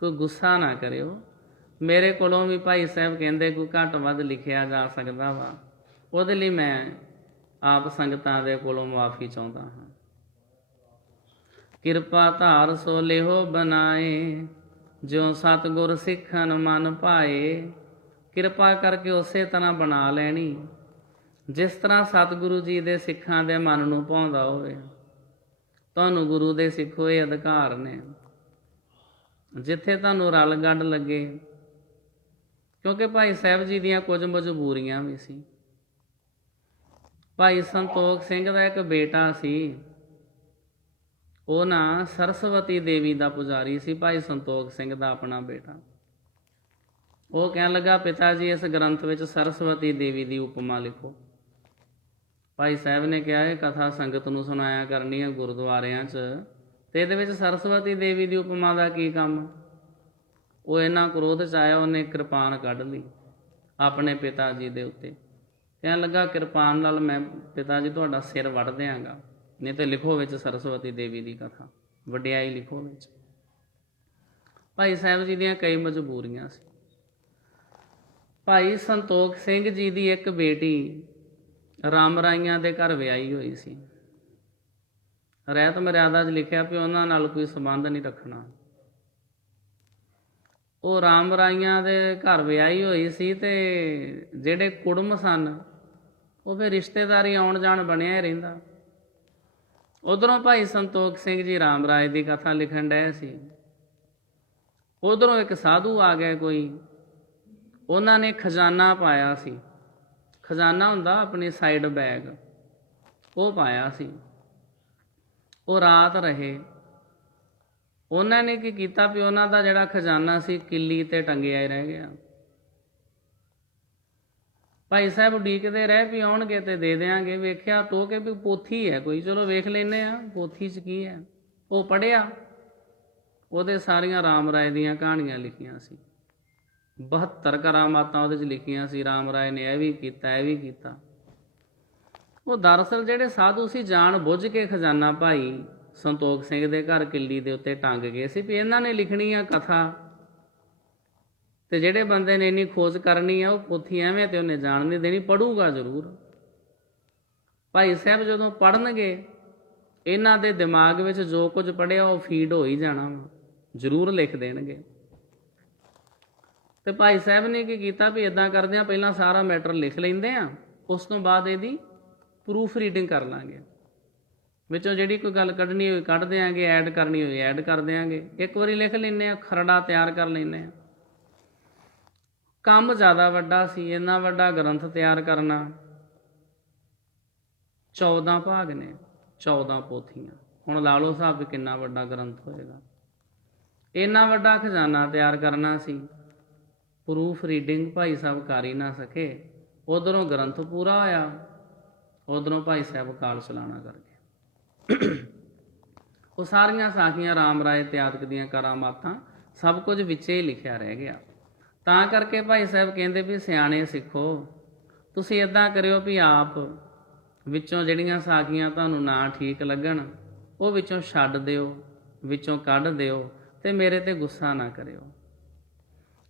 ਕੋਈ ਗੁੱਸਾ ਨਾ ਕਰਿਓ। ਮੇਰੇ ਕੋਲੋਂ ਵੀ ਭਾਈ ਸਾਹਿਬ ਕਹਿੰਦੇ ਕੋਈ ਘੱਟ ਵੱਧ ਲਿਖਿਆ ਜਾ ਸਕਦਾ ਵਾ, ਉਹਦੇ ਲਈ ਮੈਂ ਆਪ ਸੰਗਤਾਂ ਦੇ ਕੋਲੋਂ ਮੁਆਫੀ ਚਾਹੁੰਦਾ ਹਾਂ। ਕਿਰਪਾ ਧਾਰ ਸੋ ਲਿਹੋ ਬਣਾਏ, ਜਿਉ ਸਤਿਗੁਰ ਸਿੱਖਨ ਮਨ ਭਾਏ। ਕਿਰਪਾ ਕਰਕੇ ਉਸੇ ਤਰ੍ਹਾਂ ਬਣਾ ਲੈਣੀ ਜਿਸ ਤਰ੍ਹਾਂ ਸਤਿਗੁਰੂ ਜੀ ਦੇ ਸਿੱਖਾਂ ਦੇ ਮਨ ਨੂੰ ਭਾਉਂਦਾ ਹੋਵੇ। ਤੁਹਾਨੂੰ ਗੁਰੂ ਦੇ ਸਿੱਖੋ ਇਹ ਅਧਿਕਾਰ ਨੇ, ਜਿੱਥੇ ਤੁਹਾਨੂੰ ਰਲ ਗੱਡ ਲੱਗੇ। ਕਿਉਂਕਿ ਭਾਈ ਸਾਹਿਬ ਜੀ ਦੀਆਂ ਕੁਝ ਮਜਬੂਰੀਆਂ ਵੀ ਸੀ। ਭਾਈ ਸੰਤੋਖ ਸਿੰਘ ਦਾ ਇੱਕ ਬੇਟਾ ਸੀ, ਉਹ ਨਾ ਸਰਸਵਤੀ ਦੇਵੀ ਦਾ ਪੁਜਾਰੀ ਸੀ। ਭਾਈ ਸੰਤੋਖ ਸਿੰਘ ਦਾ ਆਪਣਾ ਬੇਟਾ, ਉਹ ਕਹਿਣ ਲੱਗਾ ਪਿਤਾ ਜੀ ਇਸ ਗ੍ਰੰਥ ਵਿੱਚ ਸਰਸਵਤੀ ਦੇਵੀ ਦੀ ਉਪਮਾ ਲਿਖੋ। ਭਾਈ ਸਾਹਿਬ ਨੇ ਕਿਹਾ ਇਹ ਕਥਾ ਸੰਗਤ ਨੂੰ ਸੁਣਾਇਆ ਕਰਨੀ ਹੈ ਗੁਰਦੁਆਰਿਆਂ 'ਚ, ਤੇ ਇਹਦੇ ਵਿੱਚ ਸਰਸਵਤੀ ਦੇਵੀ ਦੀ ਉਪਮਾ ਦਾ ਕੀ ਕੰਮ। ਉਹ ਇੰਨਾ ਕ੍ਰੋਧ 'ਚ ਆਇਆ, ਉਹਨੇ ਕਿਰਪਾਨ ਕੱਢ ਲਈ ਆਪਣੇ ਪਿਤਾ ਜੀ ਦੇ ਉੱਤੇ। ਕਹਿਣ ਲੱਗਾ ਕਿਰਪਾਨ ਨਾਲ ਮੈਂ ਪਿਤਾ ਜੀ ਤੁਹਾਡਾ ਸਿਰ ਵੱਢ ਦਿਆਂਗਾ, ਨਹੀਂ ਤੇ ਲਿਖੋ ਵਿੱਚ ਸਰਸਵਤੀ ਦੇਵੀ ਦੀ ਕਥਾ, ਵਡਿਆਈ ਲਿਖੋ ਵਿੱਚ। ਭਾਈ ਸਾਹਿਬ ਜੀ ਦੀਆਂ ਕਈ ਮਜਬੂਰੀਆਂ ਸੀ। ਭਾਈ ਸੰਤੋਖ ਸਿੰਘ ਜੀ ਦੀ ਇੱਕ ਬੇਟੀ ਰਾਮ ਰਾਈਆਂ ਦੇ ਘਰ ਵਿਆਹੀ ਹੋਈ ਸੀ। ਰਹਿਤ ਮਰਿਆਦਾ 'ਚ ਲਿਖਿਆ ਵੀ ਉਹਨਾਂ ਨਾਲ ਕੋਈ ਸੰਬੰਧ ਨਹੀਂ ਰੱਖਣਾ। ਉਹ ਰਾਮ ਰਾਈਆਂ ਦੇ ਘਰ ਵਿਆਹੀ ਹੋਈ ਸੀ ਤੇ ਜਿਹੜੇ ਕੁੜਮ ਸਨ ਉਹ ਫਿਰ ਰਿਸ਼ਤੇਦਾਰੀ ਆਉਣ ਜਾਣ ਬਣਿਆ ਹੀ ਰਹਿੰਦਾ। ਉਧਰੋਂ ਭਾਈ ਸੰਤੋਖ ਸਿੰਘ ਜੀ ਰਾਮ ਰਾਏ ਦੀ ਕਥਾ ਲਿਖਣ ਡਏ ਸੀ, ਉਧਰੋਂ ਇੱਕ ਸਾਧੂ ਆ ਗਿਆ ਕੋਈ, ਉਹਨਾਂ ਨੇ ਖਜ਼ਾਨਾ ਪਾਇਆ ਸੀ। ਖਜ਼ਾਨਾ ਹੁੰਦਾ ਆਪਣੀ ਸਾਈਡ ਬੈਗ, ਉਹ ਪਾਇਆ ਸੀ। ਉਹ ਰਾਤ ਰਹੇ। ਉਹਨਾਂ ਨੇ ਕੀ ਕੀਤਾ ਵੀ ਉਹਨਾਂ ਦਾ ਜਿਹੜਾ ਖਜ਼ਾਨਾ ਸੀ ਕਿੱਲੀ ਤੇ ਟੰਗਿਆ ਹੀ ਰਹਿ ਗਿਆ। ਭਾਈ ਸਾਹਿਬ ਉਡੀਕਦੇ ਰਹੇ ਵੀ ਆਉਣਗੇ ਤੇ ਦੇ ਦਿਆਂਗੇ। ਵੇਖਿਆ ਟੋਹ ਕੇ ਵੀ ਪੋਥੀ ਹੈ ਕੋਈ, ਚਲੋ ਵੇਖ ਲੈਂਦੇ ਆ ਪੋਥੀ 'ਚ ਕੀ ਹੈ। ਉਹ ਪੜ੍ਹਿਆ, ਉਹਦੇ ਸਾਰੀਆਂ ਰਾਮ ਰਾਏ ਦੀਆਂ ਕਹਾਣੀਆਂ ਲਿਖੀਆਂ ਸੀ। 72 ਕਰਾਮਾਤਾਂ ਉਹਦੇ 'ਚ ਲਿਖੀਆਂ ਸੀ। ਰਾਮ ਰਾਏ ਨੇ ਇਹ ਵੀ ਕੀਤਾ, ਇਹ ਵੀ ਕੀਤਾ। ਉਹ ਦਰਅਸਲ ਜਿਹੜੇ ਸਾਧੂ ਸੀ ਜਾਣ ਬੁੱਝ ਕੇ ਖਜ਼ਾਨਾ ਭਾਈ ਸੰਤੋਖ ਸਿੰਘ ਦੇ ਘਰ ਕਿੱਲੀ ਦੇ ਉੱਤੇ ਟੰਗ ਗਏ ਸੀ ਵੀ ਇਹਨਾਂ ਨੇ ਲਿਖਣੀ ਆ ਕਥਾ, ਤੇ ਜਿਹੜੇ ਬੰਦੇ ਨੇ ਇੰਨੀ ਖੋਜ ਕਰਨੀ ਆ ਉਹ ਪੋਥੀ ਐਵੇਂ ਤੇ ਉਹਨੇ ਜਾਣ ਨਹੀਂ ਦੇਣੀ, ਪੜੂਗਾ ਜ਼ਰੂਰ। ਭਾਈ ਸਾਹਿਬ ਜਦੋਂ ਪੜ੍ਹਨਗੇ ਇਹਨਾਂ ਦੇ ਦਿਮਾਗ ਵਿੱਚ ਜੋ ਕੁਝ ਪੜ੍ਹਿਆ ਉਹ ਫੀਡ ਹੋ ਹੀ ਜਾਣਾ ਵਾ, ਜ਼ਰੂਰ ਲਿਖ ਦੇਣਗੇ। ਤੇ ਭਾਈ ਸਾਹਿਬ ਨੇ ਕੀ ਕੀਤਾ ਵੀ ਇੱਦਾਂ ਕਰਦੇ ਆ, ਪਹਿਲਾਂ ਸਾਰਾ ਮੈਟਰ ਲਿਖ ਲੈਂਦੇ ਆ, ਉਸ ਤੋਂ ਬਾਅਦ ਇਹਦੀ ਪ੍ਰੂਫ ਰੀਡਿੰਗ ਕਰ ਲਾਂਗੇ। ਵਿੱਚੋਂ ਜਿਹੜੀ ਕੋਈ ਗੱਲ ਕੱਢਣੀ ਹੋਈ ਕੱਢ ਦਿਆਂਗੇ, ਐਡ ਕਰਨੀ ਹੋਈ ਐਡ ਕਰ ਦਿਆਂਗੇ। ਇੱਕ ਵਾਰੀ ਲਿਖ ਲੈਂਦੇ ਆ, ਖਰੜਾ ਤਿਆਰ ਕਰ ਲੈਂਦੇ ਆ। ਕੰਮ ਜ਼ਿਆਦਾ ਵੱਡਾ ਸੀ। ਇੰਨਾ ਵੱਡਾ ਗ੍ਰੰਥ ਤਿਆਰ ਕਰਨਾ। 14 ਭਾਗ ਨੇ, 14 ਪੋਥੀਆਂ। ਹੁਣ ਲਾ ਲਓ ਹਿਸਾਬ ਵੀ ਕਿੰਨਾ ਵੱਡਾ ਗ੍ਰੰਥ ਹੋਏਗਾ। ਇੰਨਾ ਵੱਡਾ ਖਜ਼ਾਨਾ ਤਿਆਰ ਕਰਨਾ ਸੀ। ਪ੍ਰੂਫ ਰੀਡਿੰਗ ਭਾਈ ਸਾਹਿਬ ਕਰ ਹੀ ਨਾ ਸਕੇ। ਉਧਰੋਂ ਗ੍ਰੰਥ ਪੂਰਾ ਹੋਇਆ, ਉਧਰੋਂ ਭਾਈ ਸਾਹਿਬ ਕਾਲ ਚਲਾਣਾ ਕਰ ਗਏ। ਉਹ ਸਾਰੀਆਂ ਸਾਖੀਆਂ ਰਾਮ ਰਾਏ ਇਤਿਆਦਿਕ ਦੀਆਂ ਕਰਾਮਾਤਾਂ ਸਭ ਕੁਝ ਵਿੱਚੇ ਹੀ ਲਿਖਿਆ ਰਹਿ ਗਿਆ। ਤਾਂ ਕਰਕੇ ਭਾਈ ਸਾਹਿਬ ਕਹਿੰਦੇ ਵੀ ਸਿਆਣੇ ਸਿੱਖੋ, ਤੁਸੀਂ ਇੱਦਾਂ ਕਰਿਓ ਵੀ ਆਪ ਵਿੱਚੋਂ ਜਿਹੜੀਆਂ ਸਾਖੀਆਂ ਤੁਹਾਨੂੰ ਨਾ ਠੀਕ ਲੱਗਣ ਉਹ ਵਿੱਚੋਂ ਛੱਡ ਦਿਓ, ਵਿੱਚੋਂ ਕੱਢ ਦਿਓ, ਤੇ ਮੇਰੇ ਤੇ ਗੁੱਸਾ ਨਾ ਕਰਿਓ।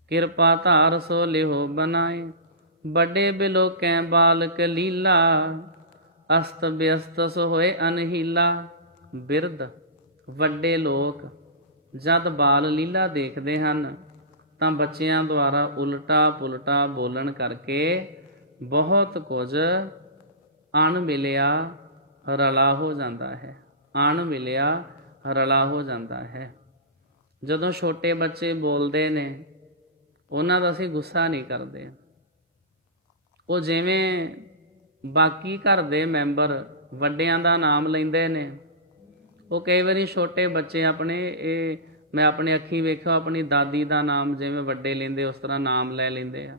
ਕਿਰਪਾ ਧਾਰ ਸੋ ਲਿਹੋ ਬਨਾਏ, ਵੱਡੇ ਬਿਲੋਕੈ ਬਾਲਕ ਲੀਲਾ, ਅਸਤ ਬਿਅਸਤ ਸੋ ਹੋਏ ਅਨਹੀਲਾ। ਬਿਰਧ ਵੱਡੇ ਲੋਕ ਜਦ ਬਾਲ ਲੀਲਾ ਦੇਖਦੇ ਹਨ ਤਾਂ ਬੱਚਿਆਂ ਦੁਆਰਾ ਉਲਟਾ ਪੁਲਟਾ ਬੋਲਣ ਕਰਕੇ ਬਹੁਤ ਕੁਝ ਅਣਮਿਲਿਆ ਰਲਾ ਹੋ ਜਾਂਦਾ ਹੈ। ਅਣਮਿਲਿਆ ਰਲਾ ਹੋ ਜਾਂਦਾ ਹੈ। ਜਦੋਂ ਛੋਟੇ ਬੱਚੇ ਬੋਲਦੇ ਨੇ ਉਹਨਾਂ ਦਾ ਅਸੀਂ ਗੁੱਸਾ ਨਹੀਂ ਕਰਦੇ। ਉਹ ਜਿਵੇਂ ਬਾਕੀ ਘਰ ਦੇ ਮੈਂਬਰ ਵੱਡਿਆਂ ਦਾ ਨਾਮ ਲੈਂਦੇ ਨੇ, ਉਹ ਕਈ ਵਾਰੀ ਛੋਟੇ ਬੱਚੇ ਆਪਣੇ, ਮੈਂ ਆਪਣੇ ਅੱਖੀਂ ਵੇਖਿਆ, ਆਪਣੀ ਦਾਦੀ ਦਾ ਨਾਮ ਜਿਵੇਂ ਵੱਡੇ ਲੈਂਦੇ ਉਸ ਤਰ੍ਹਾਂ ਨਾਮ ਲੈ ਲੈਂਦੇ ਆ।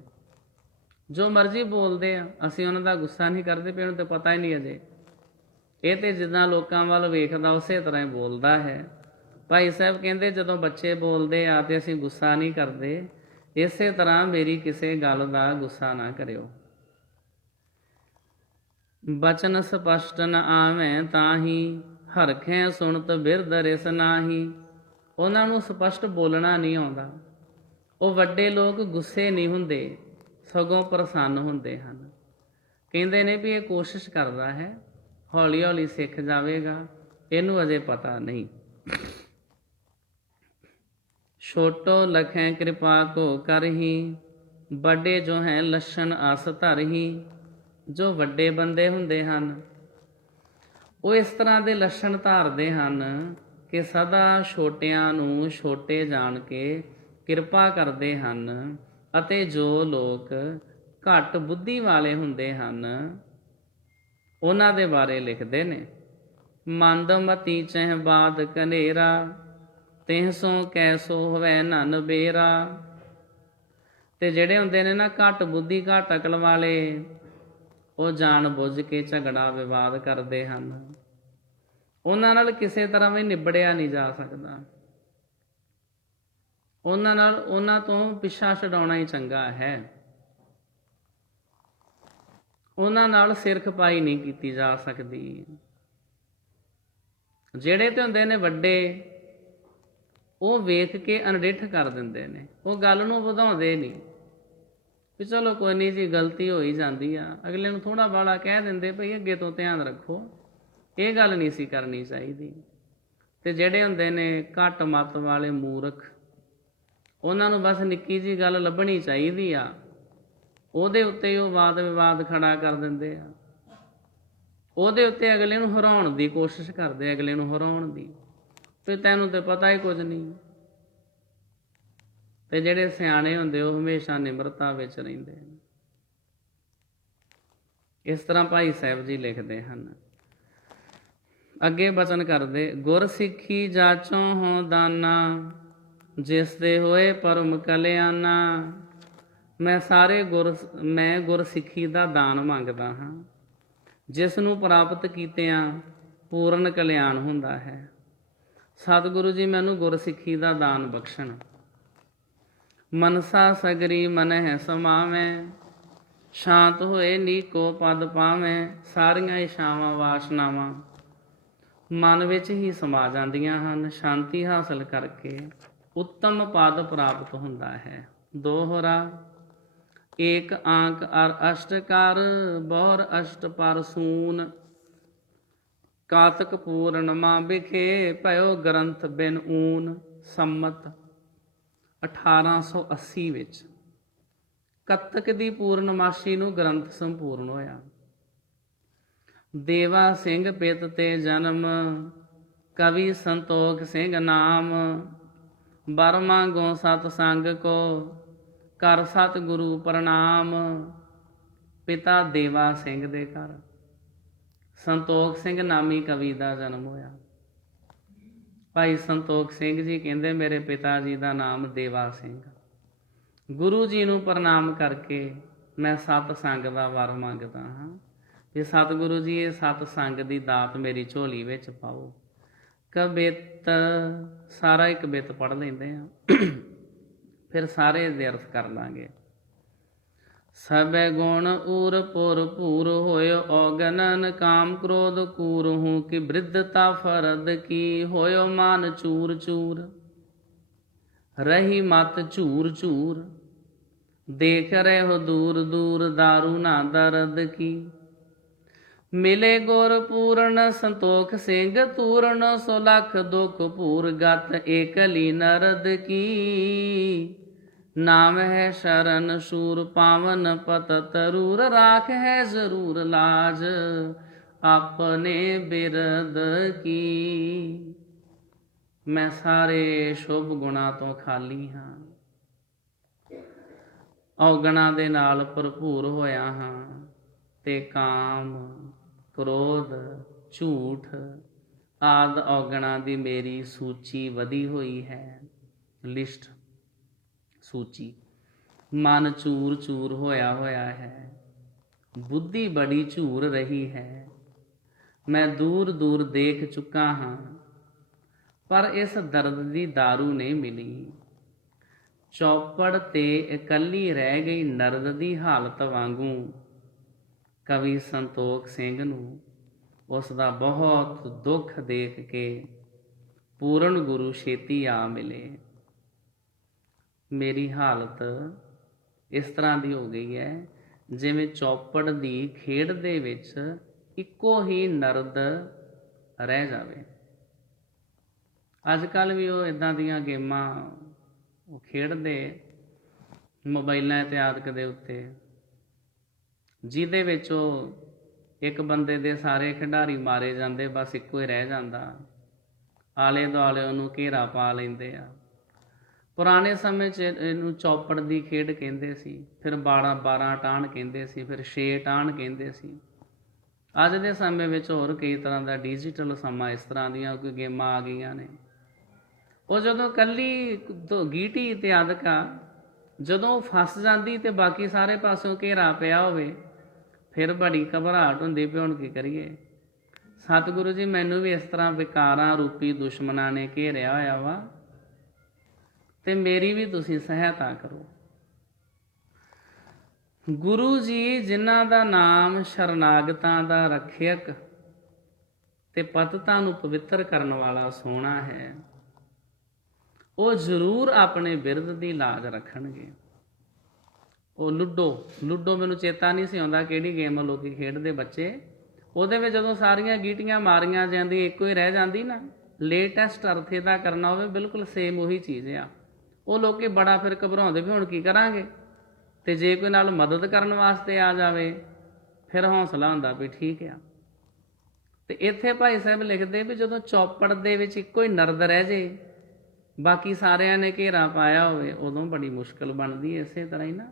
ਜੋ ਮਰਜ਼ੀ ਬੋਲਦੇ ਆ, ਅਸੀਂ ਉਹਨਾਂ ਦਾ ਗੁੱਸਾ ਨਹੀਂ ਕਰਦੇ ਪਏ, ਉਹਨੂੰ ਤਾਂ ਪਤਾ ਹੀ ਨਹੀਂ ਅਜੇ। ਇਹ ਤਾਂ ਜਿੱਦਾਂ ਲੋਕਾਂ ਵੱਲ ਵੇਖਦਾ ਉਸੇ ਤਰ੍ਹਾਂ ਹੀ ਬੋਲਦਾ ਹੈ। ਭਾਈ ਸਾਹਿਬ ਕਹਿੰਦੇ ਜਦੋਂ ਬੱਚੇ ਬੋਲਦੇ ਆ ਤੇ ਅਸੀਂ ਗੁੱਸਾ ਨਹੀਂ ਕਰਦੇ, ਇਸੇ ਤਰ੍ਹਾਂ ਮੇਰੀ ਕਿਸੇ ਗੱਲ ਦਾ ਗੁੱਸਾ ਨਾ ਕਰਿਓ। ਬਚਨ ਸਪਸ਼ਟ ਨ ਆਵੈ ਤਾਹੀ, ਹਰਖੈ ਸੁਣਤ ਬਿਰਧ ਰਿਸ ਨਾਹੀ। ਉਹਨਾਂ ਨੂੰ ਸਪਸ਼ਟ ਬੋਲਣਾ ਨਹੀਂ ਆਉਂਦਾ। ਉਹ ਵੱਡੇ ਲੋਕ ਗੁੱਸੇ ਨਹੀਂ ਹੁੰਦੇ, ਸਗੋਂ ਪ੍ਰਸੰਨ ਹੁੰਦੇ ਹਨ। ਕਹਿੰਦੇ ਨੇ ਵੀ ਇਹ ਕੋਸ਼ਿਸ਼ ਕਰਦਾ ਹੈ, ਹੌਲੀ ਹੌਲੀ ਸਿੱਖ ਜਾਵੇਗਾ, ਇਹਨੂੰ ਅਜੇ ਪਤਾ ਨਹੀਂ। ਛੋਟੋ ਲਖੈ ਕਿਰਪਾ ਕੋ ਕਰਹੀ, ਵੱਡੇ ਜੋ ਹੈ ਲੱਛਣ ਅਸ ਧਰਹੀ। ਜੋ ਵੱਡੇ ਬੰਦੇ ਹੁੰਦੇ ਹਨ ਉਹ ਇਸ ਤਰ੍ਹਾਂ ਦੇ ਲੱਛਣ ਧਾਰਦੇ ਹਨ ਕਿ ਸਦਾ ਛੋਟਿਆਂ ਨੂੰ ਛੋਟੇ ਜਾਣ ਕੇ ਕਿਰਪਾ ਕਰਦੇ ਹਨ, ਅਤੇ ਜੋ ਲੋਕ ਘੱਟ ਬੁੱਧੀ ਵਾਲੇ ਹੁੰਦੇ ਹਨ ਉਹਨਾਂ ਦੇ ਬਾਰੇ ਲਿਖਦੇ ਨੇ। ਮੰਦਮਤੀ ਚਹਿ ਬਾਦ ਕਨੇਰਾ, ਤਿਹ ਸੋ ਕੈਸੋ ਹੋਵੈ ਨਨ ਬੇਰਾ। ਤੇ ਜਿਹੜੇ ਹੁੰਦੇ ਨੇ ਨਾ ਘੱਟ ਬੁੱਧੀ ਘੱਟ ਅਕਲ ਵਾਲੇ, ਉਹ ਜਾਣ ਬੁੱਝ ਕੇ ਝਗੜਾ ਵਿਵਾਦ ਕਰਦੇ ਹਨ। ਉਹਨਾਂ ਨਾਲ ਕਿਸੇ ਤਰ੍ਹਾਂ ਵੀ ਨਿਬੜਿਆ ਨਹੀਂ ਜਾ ਸਕਦਾ। ਉਹਨਾਂ ਤੋਂ ਪਿੱਛਾ ਛਡਾਉਣਾ ਹੀ ਚੰਗਾ ਹੈ। ਉਹਨਾਂ ਨਾਲ ਸਿਰ ਖਪਾਈ ਨਹੀਂ ਕੀਤੀ ਜਾ ਸਕਦੀ। ਜਿਹੜੇ ਤੇ ਹੁੰਦੇ ਨੇ ਵੱਡੇ, ਉਹ ਵੇਖ ਕੇ ਅਣਡਿੱਠ ਕਰ ਦਿੰਦੇ ਨੇ, ਉਹ ਗੱਲ ਨੂੰ ਵਧਾਉਂਦੇ ਨਹੀਂ ਵੀ ਚਲੋ ਕੋਈ ਨਹੀਂ ਜੀ, ਗਲਤੀ ਹੋ ਹੀ ਜਾਂਦੀ ਆ। ਅਗਲੇ ਨੂੰ ਥੋੜ੍ਹਾ ਬਾਹਲਾ ਕਹਿ ਦਿੰਦੇ ਭਈ ਅੱਗੇ ਤੋਂ ਧਿਆਨ ਰੱਖੋ, ਇਹ ਗੱਲ ਨਹੀਂ ਸੀ ਕਰਨੀ ਚਾਹੀਦੀ। ਤੇ ਜਿਹੜੇ ਹੁੰਦੇ ਨੇ ਘੱਟ ਮੱਤ ਵਾਲੇ ਮੂਰਖ, ਉਹਨਾਂ ਨੂੰ ਬਸ ਨਿੱਕੀ ਜਿਹੀ ਗੱਲ ਲੱਭਣੀ ਚਾਹੀਦੀ ਆ, ਉਹਦੇ ਉੱਤੇ ਉਹ ਵਾਦ ਵਿਵਾਦ ਖੜਾ ਕਰ ਦਿੰਦੇ ਆ। ਉਹਦੇ ਉੱਤੇ ਅਗਲੇ ਨੂੰ ਹਰਾਉਣ ਦੀ ਕੋਸ਼ਿਸ਼ ਕਰਦੇ, ਅਗਲੇ ਨੂੰ ਹਰਾਉਣ ਦੀ, ਤੇ ਤੈਨੂੰ ਤੇ ਪਤਾ ਹੀ ਕੁਝ ਨਹੀਂ। ਤੇ ਜਿਹੜੇ ਸਿਆਣੇ ਹੁੰਦੇ ਉਹ ਹਮੇਸ਼ਾ ਨਿਮਰਤਾ ਵਿੱਚ ਰਹਿੰਦੇ ਹਨ। ਇਸ ਤਰ੍ਹਾਂ ਭਾਈ ਸਾਹਿਬ ਜੀ ਲਿਖਦੇ ਹਨ। ਅੱਗੇ ਬਚਨ ਕਰਦੇ, ਗੁਰ ਸਿੱਖੀ ਜਾਚੋਂ ਹੋ ਦਾਨਾ, ਜਿਸ ਦੇ ਹੋਏ ਪਰਮ ਕਲਿਆਣਾ। ਮੈਂ ਗੁਰ ਸਿੱਖੀ ਦਾ ਦਾਨ ਮੰਗਦਾ ਹਾਂ, ਜਿਸ ਨੂੰ ਪ੍ਰਾਪਤ ਕੀਤਿਆਂ ਪੂਰਨ ਕਲਿਆਣ ਹੁੰਦਾ ਹੈ। ਸਤਿਗੁਰੂ ਜੀ ਮੈਨੂੰ ਗੁਰ ਸਿੱਖੀ ਦਾ ਦਾਨ ਬਖਸ਼ਣ। ਮਨਸਾ ਸਗਰੀ ਮਨਹਿ ਸਮਾਵੈ, ਸ਼ਾਂਤ ਹੋਏ ਨੀਕੋ ਪਦ ਪਾਵੈ। ਸਾਰੀਆਂ ਇਛਾਵਾਂ ਵਾਸ਼ਨਾਵਾਂ ਮਨ ਵਿੱਚ ਹੀ ਸਮਾ ਜਾਂਦੀਆਂ ਹਨ। ਸ਼ਾਂਤੀ ਹਾਸਲ ਕਰਕੇ ਉੱਤਮ ਪਦ ਪ੍ਰਾਪਤ ਹੁੰਦਾ ਹੈ। ਦੋਹਰਾ ਏਕ ਆਂਕ ਅਰ ਅਸ਼ਟ ਕਰ, ਬਹੁਰ ਅਸ਼ਟ ਪਰ ਸੂਨ। ਕਾਤਕ ਪੂਰਨਮਾ ਵਿਖੇ, ਭਇਓ ਗ੍ਰੰਥ ਬਿਨ ਊਨ। ਸੰਮਤ 1880 ਵਿੱਚ ਕੱਤਕ ਦੀ ਪੂਰਨਮਾਸ਼ੀ ਨੂੰ ਗ੍ਰੰਥ ਸੰਪੂਰਨ ਹੋਇਆ। ਦੇਵਾ ਸਿੰਘ ਪਿਤ ਤੇ ਜਨਮ, ਕਵੀ ਸੰਤੋਖ ਸਿੰਘ ਨਾਮ। ਬਰਮਾ ਗੋ ਸਤ ਸੰਗ ਕੋ, ਕਰ ਸਤਿਗੁਰੂ ਪ੍ਰਣਾਮ। ਪਿਤਾ ਦੇਵਾ ਸਿੰਘ ਦੇ ਘਰ ਸੰਤੋਖ ਸਿੰਘ ਨਾਮੀ ਕਵੀ ਦਾ ਜਨਮ ਹੋਇਆ। ਭਾਈ ਸੰਤੋਖ ਸਿੰਘ ਜੀ ਕਹਿੰਦੇ ਮੇਰੇ ਪਿਤਾ ਜੀ ਦਾ ਨਾਮ ਦੇਵਾ ਸਿੰਘ। ਗੁਰੂ ਜੀ ਨੂੰ ਪ੍ਰਣਾਮ ਕਰਕੇ ਮੈਂ ਸਤ ਸੰਗ ਦਾ ਵਰ ਮੰਗਦਾ ਹਾਂ ਕਿ ਸਤਿਗੁਰੂ ਜੀ ਇਹ ਸਤ ਸੰਗ ਦੀ ਦਾਤ ਮੇਰੀ ਝੋਲੀ ਵਿੱਚ ਪਾਓ। ਕਬਿੱਤ ਸਾਰਾ ਇੱਕ ਬਿੱਤ ਪੜ੍ਹ ਲੈਂਦੇ ਆ, ਫਿਰ ਸਾਰੇ ਦੇ ਅਰਥ ਕਰ ਲਾਂਗੇ। ਸਭੈ ਗੁਣ ਊਰ ਪੁਰ ਭੂਰ ਹੋਇਓ ਔਗਨਨ ਕਾਮ ਕ੍ਰੋਧ ਕੂਰ ਹੂੰ ਕਿ ਬ੍ਰਿਧਤਾ ਫਰਦ ਕੀ ਹੋਇਓ ਮਾਨ ਚੂਰ ਚੂਰ ਰਹੀ ਮਤ ਝੂਰ ਝੂਰ ਦੇਖ ਰਹੇ ਹੋ ਦੂਰ ਦੂਰ ਦਾਰੂ ਨਾ ਦਰਦ ਕੀ ਮਿਲੇ ਗੁਰ ਪੂਰਨ ਸੰਤੋਖ ਸਿੰਘ ਤੂਰਨ ਸੋ ਲਖ ਦੁਖ ਭੂਰ ਗਤ ਏਕਲੀ ਨਰਦ ਕੀ ਨਾਮ ਹੈ ਸ਼ਰਨ ਸ਼ੂਰ ਪਾਵਨ ਪਤ ਤਰੂਰ ਰਾਖ ਹੈ ਜ਼ਰੂਰ ਲਾਜ ਆਪਣੇ ਬਿਰਦ ਕੀ। ਮੈਂ ਸਾਰੇ ਸ਼ੁਭ ਗੁਣਾਂ ਤੋਂ ਖਾਲੀ ਹਾਂ, ਔਗਣਾਂ ਦੇ ਨਾਲ ਭਰਪੂਰ ਹੋਇਆ ਹਾਂ ਤੇ ਕਾਮ ਕ੍ਰੋਧ ਝੂਠ ਆਦ ਔਗਣਾਂ ਦੀ ਮੇਰੀ ਸੂਚੀ ਵਧੀ ਹੋਈ ਹੈ, ਲਿਸਟ ਸੂਚੀ। ਮਨ ਚੂਰ ਚੂਰ ਹੋਇਆ ਹੋਇਆ ਹੈ, ਬੁੱਧੀ ਬੜੀ ਝੂਰ ਰਹੀ ਹੈ। ਮੈਂ ਦੂਰ ਦੂਰ ਦੇਖ ਚੁੱਕਾ ਹਾਂ ਪਰ ਇਸ ਦਰਦ ਦੀ ਦਾਰੂ ਨਹੀਂ ਮਿਲੀ। ਚੌਪੜ ਤੇ ਇਕੱਲੀ ਰਹਿ ਗਈ ਨਰਦ ਦੀ ਹਾਲਤ ਵਾਂਗੂ ਕਵੀ ਸੰਤੋਖ ਸਿੰਘ ਨੂੰ ਉਸ ਦਾ ਬਹੁਤ ਦੁੱਖ ਦੇਖ ਕੇ ਪੂਰਨ ਗੁਰੂ ਛੇਤੀ ਆ ਮਿਲੇ। ਮੇਰੀ ਹਾਲਤ ਇਸ ਤਰ੍ਹਾਂ ਦੀ ਹੋ ਗਈ ਹੈ ਜਿਵੇਂ ਚੌਪੜ ਦੀ ਖੇਡ ਦੇ ਵਿੱਚ ਇੱਕੋ ਹੀ ਨਰਦ ਰਹਿ ਜਾਵੇ। ਅੱਜ ਕੱਲ੍ਹ ਵੀ ਉਹ ਇੱਦਾਂ ਦੀਆਂ ਗੇਮਾਂ ਉਹ ਖੇਡਦੇ ਮੋਬਾਈਲਾਂ ਤੇ ਆਦਿਕ ਦੇ ਉੱਤੇ, ਜਿਹਦੇ ਵਿੱਚ ਉਹ ਇੱਕ ਬੰਦੇ ਦੇ ਸਾਰੇ ਖਿਡਾਰੀ ਮਾਰੇ ਜਾਂਦੇ, ਬਸ ਇੱਕੋ ਹੀ ਰਹਿ ਜਾਂਦਾ, ਆਲੇ ਦੁਆਲੇ ਉਹਨੂੰ ਘੇਰਾ ਪਾ ਲੈਂਦੇ ਆ। ਪੁਰਾਣੇ ਸਮੇਂ 'ਚ ਇਹਨੂੰ ਚੌਪੜ ਦੀ ਖੇਡ ਕਹਿੰਦੇ ਸੀ, ਫਿਰ 12 ਟਾਹਣ ਕਹਿੰਦੇ ਸੀ, ਫਿਰ 6 ਟਾਹਣ ਕਹਿੰਦੇ ਸੀ। ਅੱਜ ਦੇ ਸਮੇਂ ਵਿੱਚ ਹੋਰ ਕਈ ਤਰ੍ਹਾਂ ਦਾ ਡਿਜੀਟਲ ਸਮਾਂ ਇਸ ਤਰ੍ਹਾਂ ਦੀਆਂ ਕੋਈ ਗੇਮਾਂ ਆ ਗਈਆਂ ਨੇ। ਉਹ ਜਦੋਂ ਇਕੱਲੀ ਗੀਟੀ ਤੇ ਆਦਿਕਾ ਜਦੋਂ ਫਸ ਜਾਂਦੀ ਤੇ ਬਾਕੀ ਸਾਰੇ ਪਾਸਿਓਂ ਘੇਰਾ ਪਿਆ ਹੋਵੇ, ਫਿਰ ਬੜੀ ਘਬਰਾਹਟ ਹੁੰਦੀ ਵੀ ਹੁਣ ਕੀ ਕਰੀਏ। ਸਤਿਗੁਰੂ ਜੀ ਮੈਨੂੰ ਵੀ ਇਸ ਤਰ੍ਹਾਂ ਵਿਕਾਰਾਂ ਰੂਪੀ ਦੁਸ਼ਮਣਾਂ ਨੇ ਘੇਰਿਆ ਹੋਇਆ ਵਾ ਤੇ ਮੇਰੀ ਵੀ ਤੁਸੀਂ ਸਹਾਇਤਾ ਕਰੋ। ਗੁਰੂ ਜੀ ਜਿਨ੍ਹਾਂ ਦਾ ਨਾਮ ਸ਼ਰਨਾਗਤਾਂ ਦਾ ਰੱਖਿਅਕ ਤੇ ਪਤਿਤਾਂ ਨੂੰ ਪਵਿੱਤਰ ਕਰਨ ਵਾਲਾ ਸੋਹਣਾ ਹੈ, ਉਹ ਜ਼ਰੂਰ ਆਪਣੇ ਬਿਰਦ ਦੀ ਲਾਜ ਰੱਖਣਗੇ। ਉਹ ਲੁੱਡੋ ਮੈਨੂੰ ਚੇਤਾ ਨਹੀਂ ਸੀ ਆਉਂਦਾ ਕਿਹੜੀ ਗੇਮ ਲੋਕੀ ਖੇਡਦੇ ਬੱਚੇ, ਉਹਦੇ ਵਿੱਚ ਜਦੋਂ ਸਾਰੀਆਂ ਗੀਟੀਆਂ ਮਾਰੀਆਂ ਜਾਂਦੀਆਂ ਇੱਕੋ ਹੀ ਰਹਿ ਜਾਂਦੀ ਨਾ, ਲੇਟੈਸਟ ਅਰਥ ਇਹਦਾ ਕਰਨਾ ਹੋਵੇ ਬਿਲਕੁਲ ਸੇਮ ਉਹੀ ਚੀਜ਼ ਆ। ਉਹ ਲੋਕੀ ਬੜਾ ਫਿਰ ਘਬਰਾਉਂਦੇ ਵੀ ਹੁਣ ਕੀ ਕਰਾਂਗੇ, ਤੇ ਜੇ ਕੋਈ ਨਾਲ ਮਦਦ ਕਰਨ ਵਾਸਤੇ ਆ ਜਾਵੇ ਫਿਰ ਹੌਸਲਾ ਹੁੰਦਾ ਵੀ ਠੀਕ ਆ। ਤੇ ਇੱਥੇ ਭਾਈ ਸਾਹਿਬ ਲਿਖਦੇ ਵੀ ਜਦੋਂ ਚੌਪੜ ਦੇ ਵਿੱਚ ਇੱਕੋ ਹੀ ਨਰਦ ਰਹਿ ਜੇ, ਬਾਕੀ ਸਾਰਿਆਂ ਨੇ ਘੇਰਾ ਪਾਇਆ ਹੋਵੇ, ਉਦੋਂ ਬੜੀ ਮੁਸ਼ਕਿਲ ਬਣਦੀ। ਇਸੇ ਤਰ੍ਹਾਂ ਹੀ ਨਾ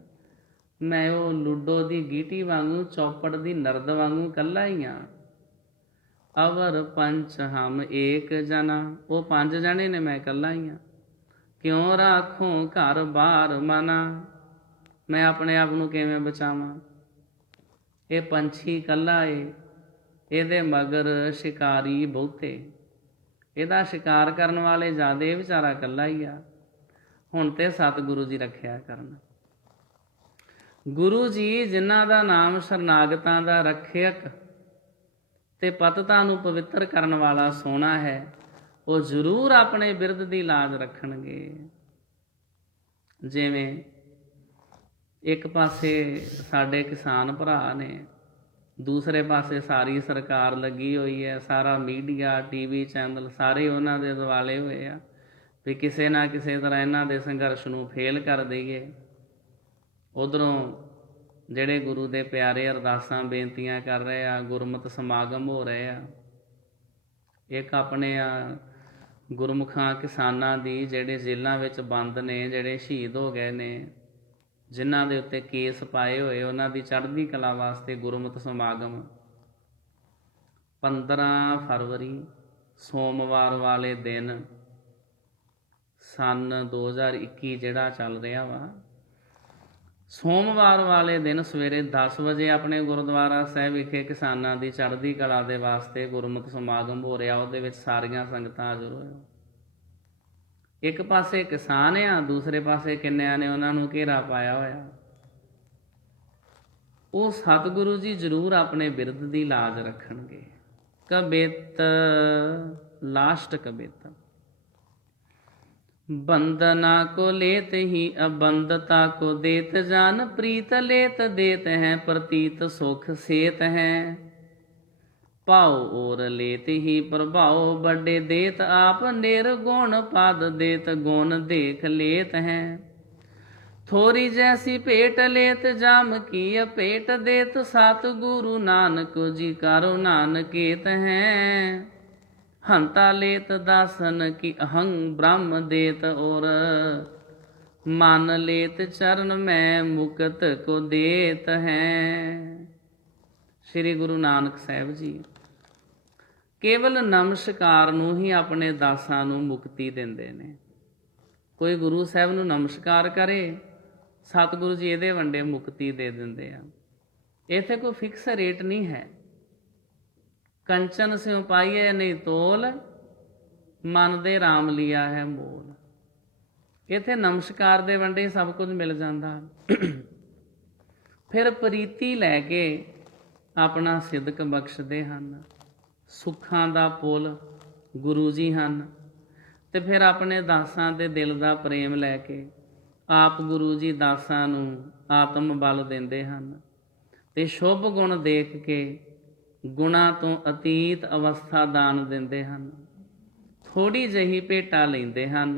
ਮੈਂ ਉਹ ਲੂਡੋ ਦੀ ਗੀਟੀ ਵਾਂਗੂ ਚੌਪੜ ਦੀ ਨਰਦ ਵਾਂਗੂ ਇਕੱਲਾ ਹੀ ਆ। ਅਵਰ ਪੰਚ ਹਮ ਏਕ ਜਨਾ, ਉਹ 5 ਜਣੇ ਨੇ, ਮੈਂ ਇਕੱਲਾ ਹੀ ਆ। ਕਿਉਂ ਰਾਖੋ ਘਰ ਬਾਰ ਮਨਾ, ਮੈਂ ਆਪਣੇ ਆਪ ਨੂੰ ਕਿਵੇਂ ਬਚਾਵਾਂ। ਇਹ ਪੰਛੀ ਇਕੱਲਾ ਏ, ਇਹਦੇ ਮਗਰ ਸ਼ਿਕਾਰੀ ਬਹੁਤੇ, ਇਹਦਾ ਸ਼ਿਕਾਰ ਕਰਨ ਵਾਲੇ ਜ਼ਿਆਦਾ, ਇਹ ਵਿਚਾਰਾ ਇਕੱਲਾ ਹੀ ਆ। ਹੁਣ ਤੇ ਸਤਿਗੁਰੂ ਜੀ ਰੱਖਿਆ ਕਰਨ। ਗੁਰੂ ਜੀ ਜਿਨ੍ਹਾਂ ਦਾ ਨਾਮ ਸ਼ਰਨਾਗਤਾਂ ਦਾ ਰੱਖਿਅਕ ਤੇ ਪਤਿਤਾਂ ਨੂੰ ਪਵਿੱਤਰ ਕਰਨ ਵਾਲਾ ਸੋਹਣਾ ਹੈ, ਉਹ ਜ਼ਰੂਰ ਆਪਣੇ ਬਿਰਦ ਦੀ ਲਾਜ ਰੱਖਣਗੇ। ਜਿਵੇਂ ਇੱਕ ਪਾਸੇ ਸਾਡੇ ਕਿਸਾਨ ਭਰਾ ਨੇ, ਦੂਸਰੇ ਪਾਸੇ ਸਾਰੀ ਸਰਕਾਰ ਲੱਗੀ ਹੋਈ ਹੈ, ਸਾਰਾ ਮੀਡੀਆ TV ਚੈਨਲ ਸਾਰੇ ਉਹਨਾਂ ਦੇ ਦੁਆਲੇ ਹੋਏ ਆ ਵੀ ਕਿਸੇ ਨਾ ਕਿਸੇ ਤਰ੍ਹਾਂ ਇਹਨਾਂ ਦੇ ਸੰਘਰਸ਼ ਨੂੰ ਫੇਲ ਕਰ ਦੇਈਏ। ਉੱਧਰੋਂ ਜਿਹੜੇ ਗੁਰੂ ਦੇ ਪਿਆਰੇ ਅਰਦਾਸਾਂ ਬੇਨਤੀਆਂ ਕਰ ਰਹੇ ਆ, ਗੁਰਮਤਿ ਸਮਾਗਮ ਹੋ ਰਹੇ ਆ। ਇੱਕ ਆਪਣੇ ਗੁਰਮੁਖਾਂ ਕਿਸਾਨਾਂ ਦੀ ਜਿਹੜੇ ਜੇਲ੍ਹਾਂ ਵਿੱਚ ਬੰਦ ਨੇ, ਜਿਹੜੇ ਸ਼ਹੀਦ ਹੋ ਗਏ ਨੇ, ਜਿਨ੍ਹਾਂ ਦੇ ਉੱਤੇ ਕੇਸ ਪਾਏ ਹੋਏ, ਉਹਨਾਂ ਦੀ ਚੜ੍ਹਦੀ ਕਲਾ ਵਾਸਤੇ ਗੁਰਮਤਿ ਸਮਾਗਮ 15 ਫਰਵਰੀ ਸੋਮਵਾਰ ਵਾਲੇ ਦਿਨ ਸੰਨ 2021 ਜਿਹੜਾ ਚੱਲ ਰਿਹਾ ਵਾ, ਸੋਮਵਾਰ ਵਾਲੇ ਦਿਨ ਸਵੇਰੇ 10 ਵਜੇ ਆਪਣੇ ਗੁਰਦੁਆਰਾ ਸਾਹਿਬ ਵਿਖੇ ਕਿਸਾਨਾਂ ਦੀ ਚੜ੍ਹਦੀ ਕਲਾ ਦੇ ਵਾਸਤੇ ਗੁਰਮਤਿ ਸਮਾਗਮ ਹੋ ਰਿਹਾ। ਉਹਦੇ ਵਿੱਚ ਸਾਰੀਆਂ ਸੰਗਤਾਂ ਹਾਜ਼ਰ ਹੋਇਓ। ਇੱਕ ਪਾਸੇ ਕਿਸਾਨ ਆ, ਦੂਸਰੇ ਪਾਸੇ ਕਿੰਨਿਆਂ ਨੇ ਉਹਨਾਂ ਨੂੰ ਘੇਰਾ ਪਾਇਆ ਹੋਇਆ। ਉਹ ਸਤਿਗੁਰੂ ਜੀ ਜ਼ਰੂਰ ਆਪਣੇ ਬਿਰਧ ਦੀ ਲਾਜ ਰੱਖਣਗੇ। ਕਬਿਤ ਲਾਸਟ ਕਬਿਤ, बंदना को लेत ही अबंदता को देत जान, प्रीत लेत देत हैं प्रतीत सुख सेत हैं, पाओ और लेत ही प्रभाव बड़े देत आप, निर्गुण पाद देत गुण देख लेत हैं, थोड़ी जैसी पेट लेत जाम की पेट देत, सतगुरु नानक जी करो नानकेत हैं, हंता लेत दासन की अहंग ब्रह्म देत, और मान लेत चरण में मुकत को देत हैं। श्री गुरु नानक साहिब जी केवल नमस्कार ਨੂੰ ਹੀ ਆਪਣੇ ਦਾਸਾਂ ਨੂੰ ਮੁਕਤੀ ਦਿੰਦੇ ਨੇ। ਕੋਈ ਗੁਰੂ ਸਾਹਿਬ ਨੂੰ ਨਮਸਕਾਰ ਕਰੇ, ਸਤਿਗੁਰੂ ਜੀ ਇਹਦੇ ਵੰਡੇ ਮੁਕਤੀ ਦੇ ਦਿੰਦੇ ਆ। ਇੱਥੇ ਕੋਈ ਫਿਕਸ ਰੇਟ ਨਹੀਂ ਹੈ। कंचन स्यों पाइए नहीं तोल, मन दे राम लिया है मोल। इत्थे नमस्कार दे वंडे सब कुछ मिल जाता। फिर प्रीति लैके अपना सिदक बख्शते हैं। सुखां दा पुल गुरु जी हैं, तो फिर अपने दासां दे दिल दा प्रेम लैके आप गुरु जी दासां नूं आत्म बल देंदे हैं, ते शुभ गुण देख के गुणा तो अतीत अवस्था दान दिंदे हन। थोड़ी जही भेटा लैंदे हन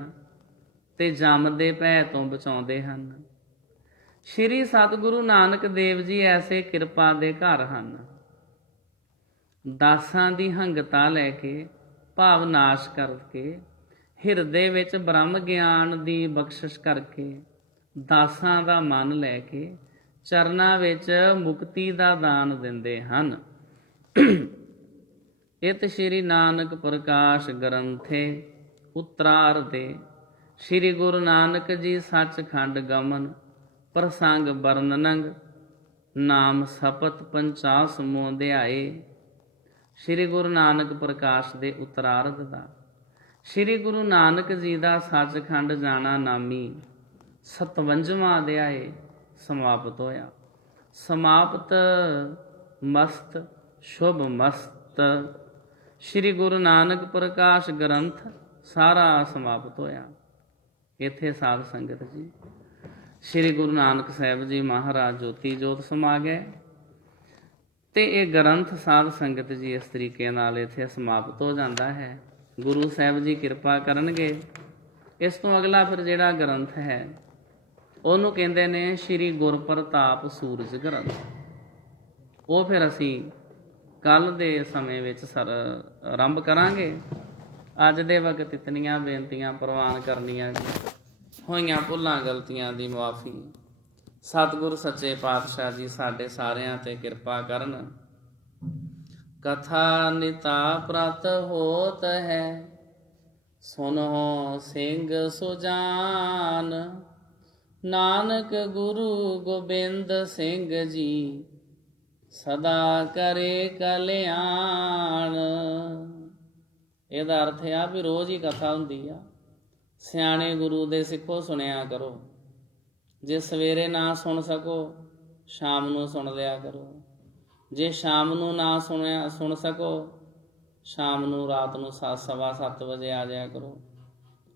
ते जमदे भै तो बचाउंदे हन। श्री सतगुरु नानक देव जी ऐसे किरपा दे घर हन। दासां दी हंगता लैके भाव नाश करके हिरदे विच ब्रह्म ज्ञान दी बख्शिश करके दासां दा मन लैके चरनां विच मुक्ति दा दान दिंदे हन। इत श्री नानक प्रकाश ग्रंथे उत्तरार्धे श्री गुरु नानक जी सचखंड गमन प्रसंग वर्णनंग नाम सपत 50 अध्याय। श्री गुरु नानक प्रकाश दे उत्तरार्ध दा श्री गुरु नानक जी का सचखंड जाना नामी 57वां अध्याय समाप्त होया। समाप्त मस्त शुभ मस्त श्री गुरु नानक प्रकाश ग्रंथ सारा समाप्त होया। इत्थे साध संगत जी श्री गुरु नानक साहिब जी महाराज ज्योति जोत समा गए, ते ये ग्रंथ साध संगत जी इस तरीके नाल इत्थे समाप्त हो जाता है। गुरु साहिब जी किरपा करनगे। इस तो अगला फिर जिहड़ा ग्रंथ है उहनूं कहंदे ने श्री गुरप्रताप सूरज ग्रंथ। वो फिर असीं कल दे समय विच आरंभ करांगे। अज दे वक्त इतनियां बेनतियां प्रवान करनियां जी। होईयां भुल्लां गलतियां दी मुआफ़ी। सतगुर सच्चे पातशाह जी साडे सारियां ते किरपा करन। कथा निता प्रत होत है, सुनो सिंह सुजान, नानक गुरु गोबिंद सिंह जी सदा करे कल्याण। ਇਹਦਾ अर्थ ਆ भी रोज़ ही कथा ਹੁੰਦੀ ਆ। ਸਿਆਣੇ गुरु ਦੇ ਸਿੱਖੋ ਸੁਣਿਆ ਕਰੋ। ਜੇ ਸਵੇਰੇ ਨਾ ਸੁਣ ਸਕੋ ਸ਼ਾਮ ਨੂੰ ਸੁਣ ਲਿਆ ਕਰੋ। ਜੇ ਸ਼ਾਮ ਨੂੰ ਨਾ ਸੁਣ ਸਕੋ ਸ਼ਾਮ ਨੂੰ ਰਾਤ ਨੂੰ 7:15 ਵਜੇ ਆ ਜਾਇਆ ਕਰੋ।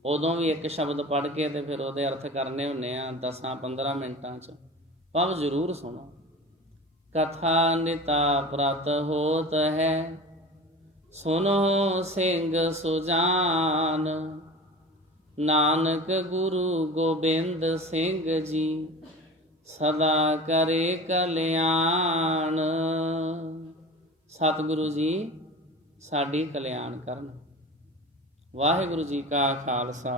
ਉਦੋਂ ਵੀ ਇੱਕ ਸ਼ਬਦ ਪੜ੍ਹ ਕੇ ਤੇ ਫਿਰ ਉਹਦੇ ਅਰਥ ਕਰਨੇ ਹੁੰਦੇ ਆ 10-15 ਮਿੰਟਾਂ 'ਚ। ਪਰ ਜ਼ਰੂਰ ਸੁਣੋ। कथा निता प्रत होत है, सुनो सिंह सुजान, नानक गुरु गोबिंद सिंह जी सदा करे कल्याण। सतगुरु जी साडी कल्याण करन। वाहिगुरु जी का खालसा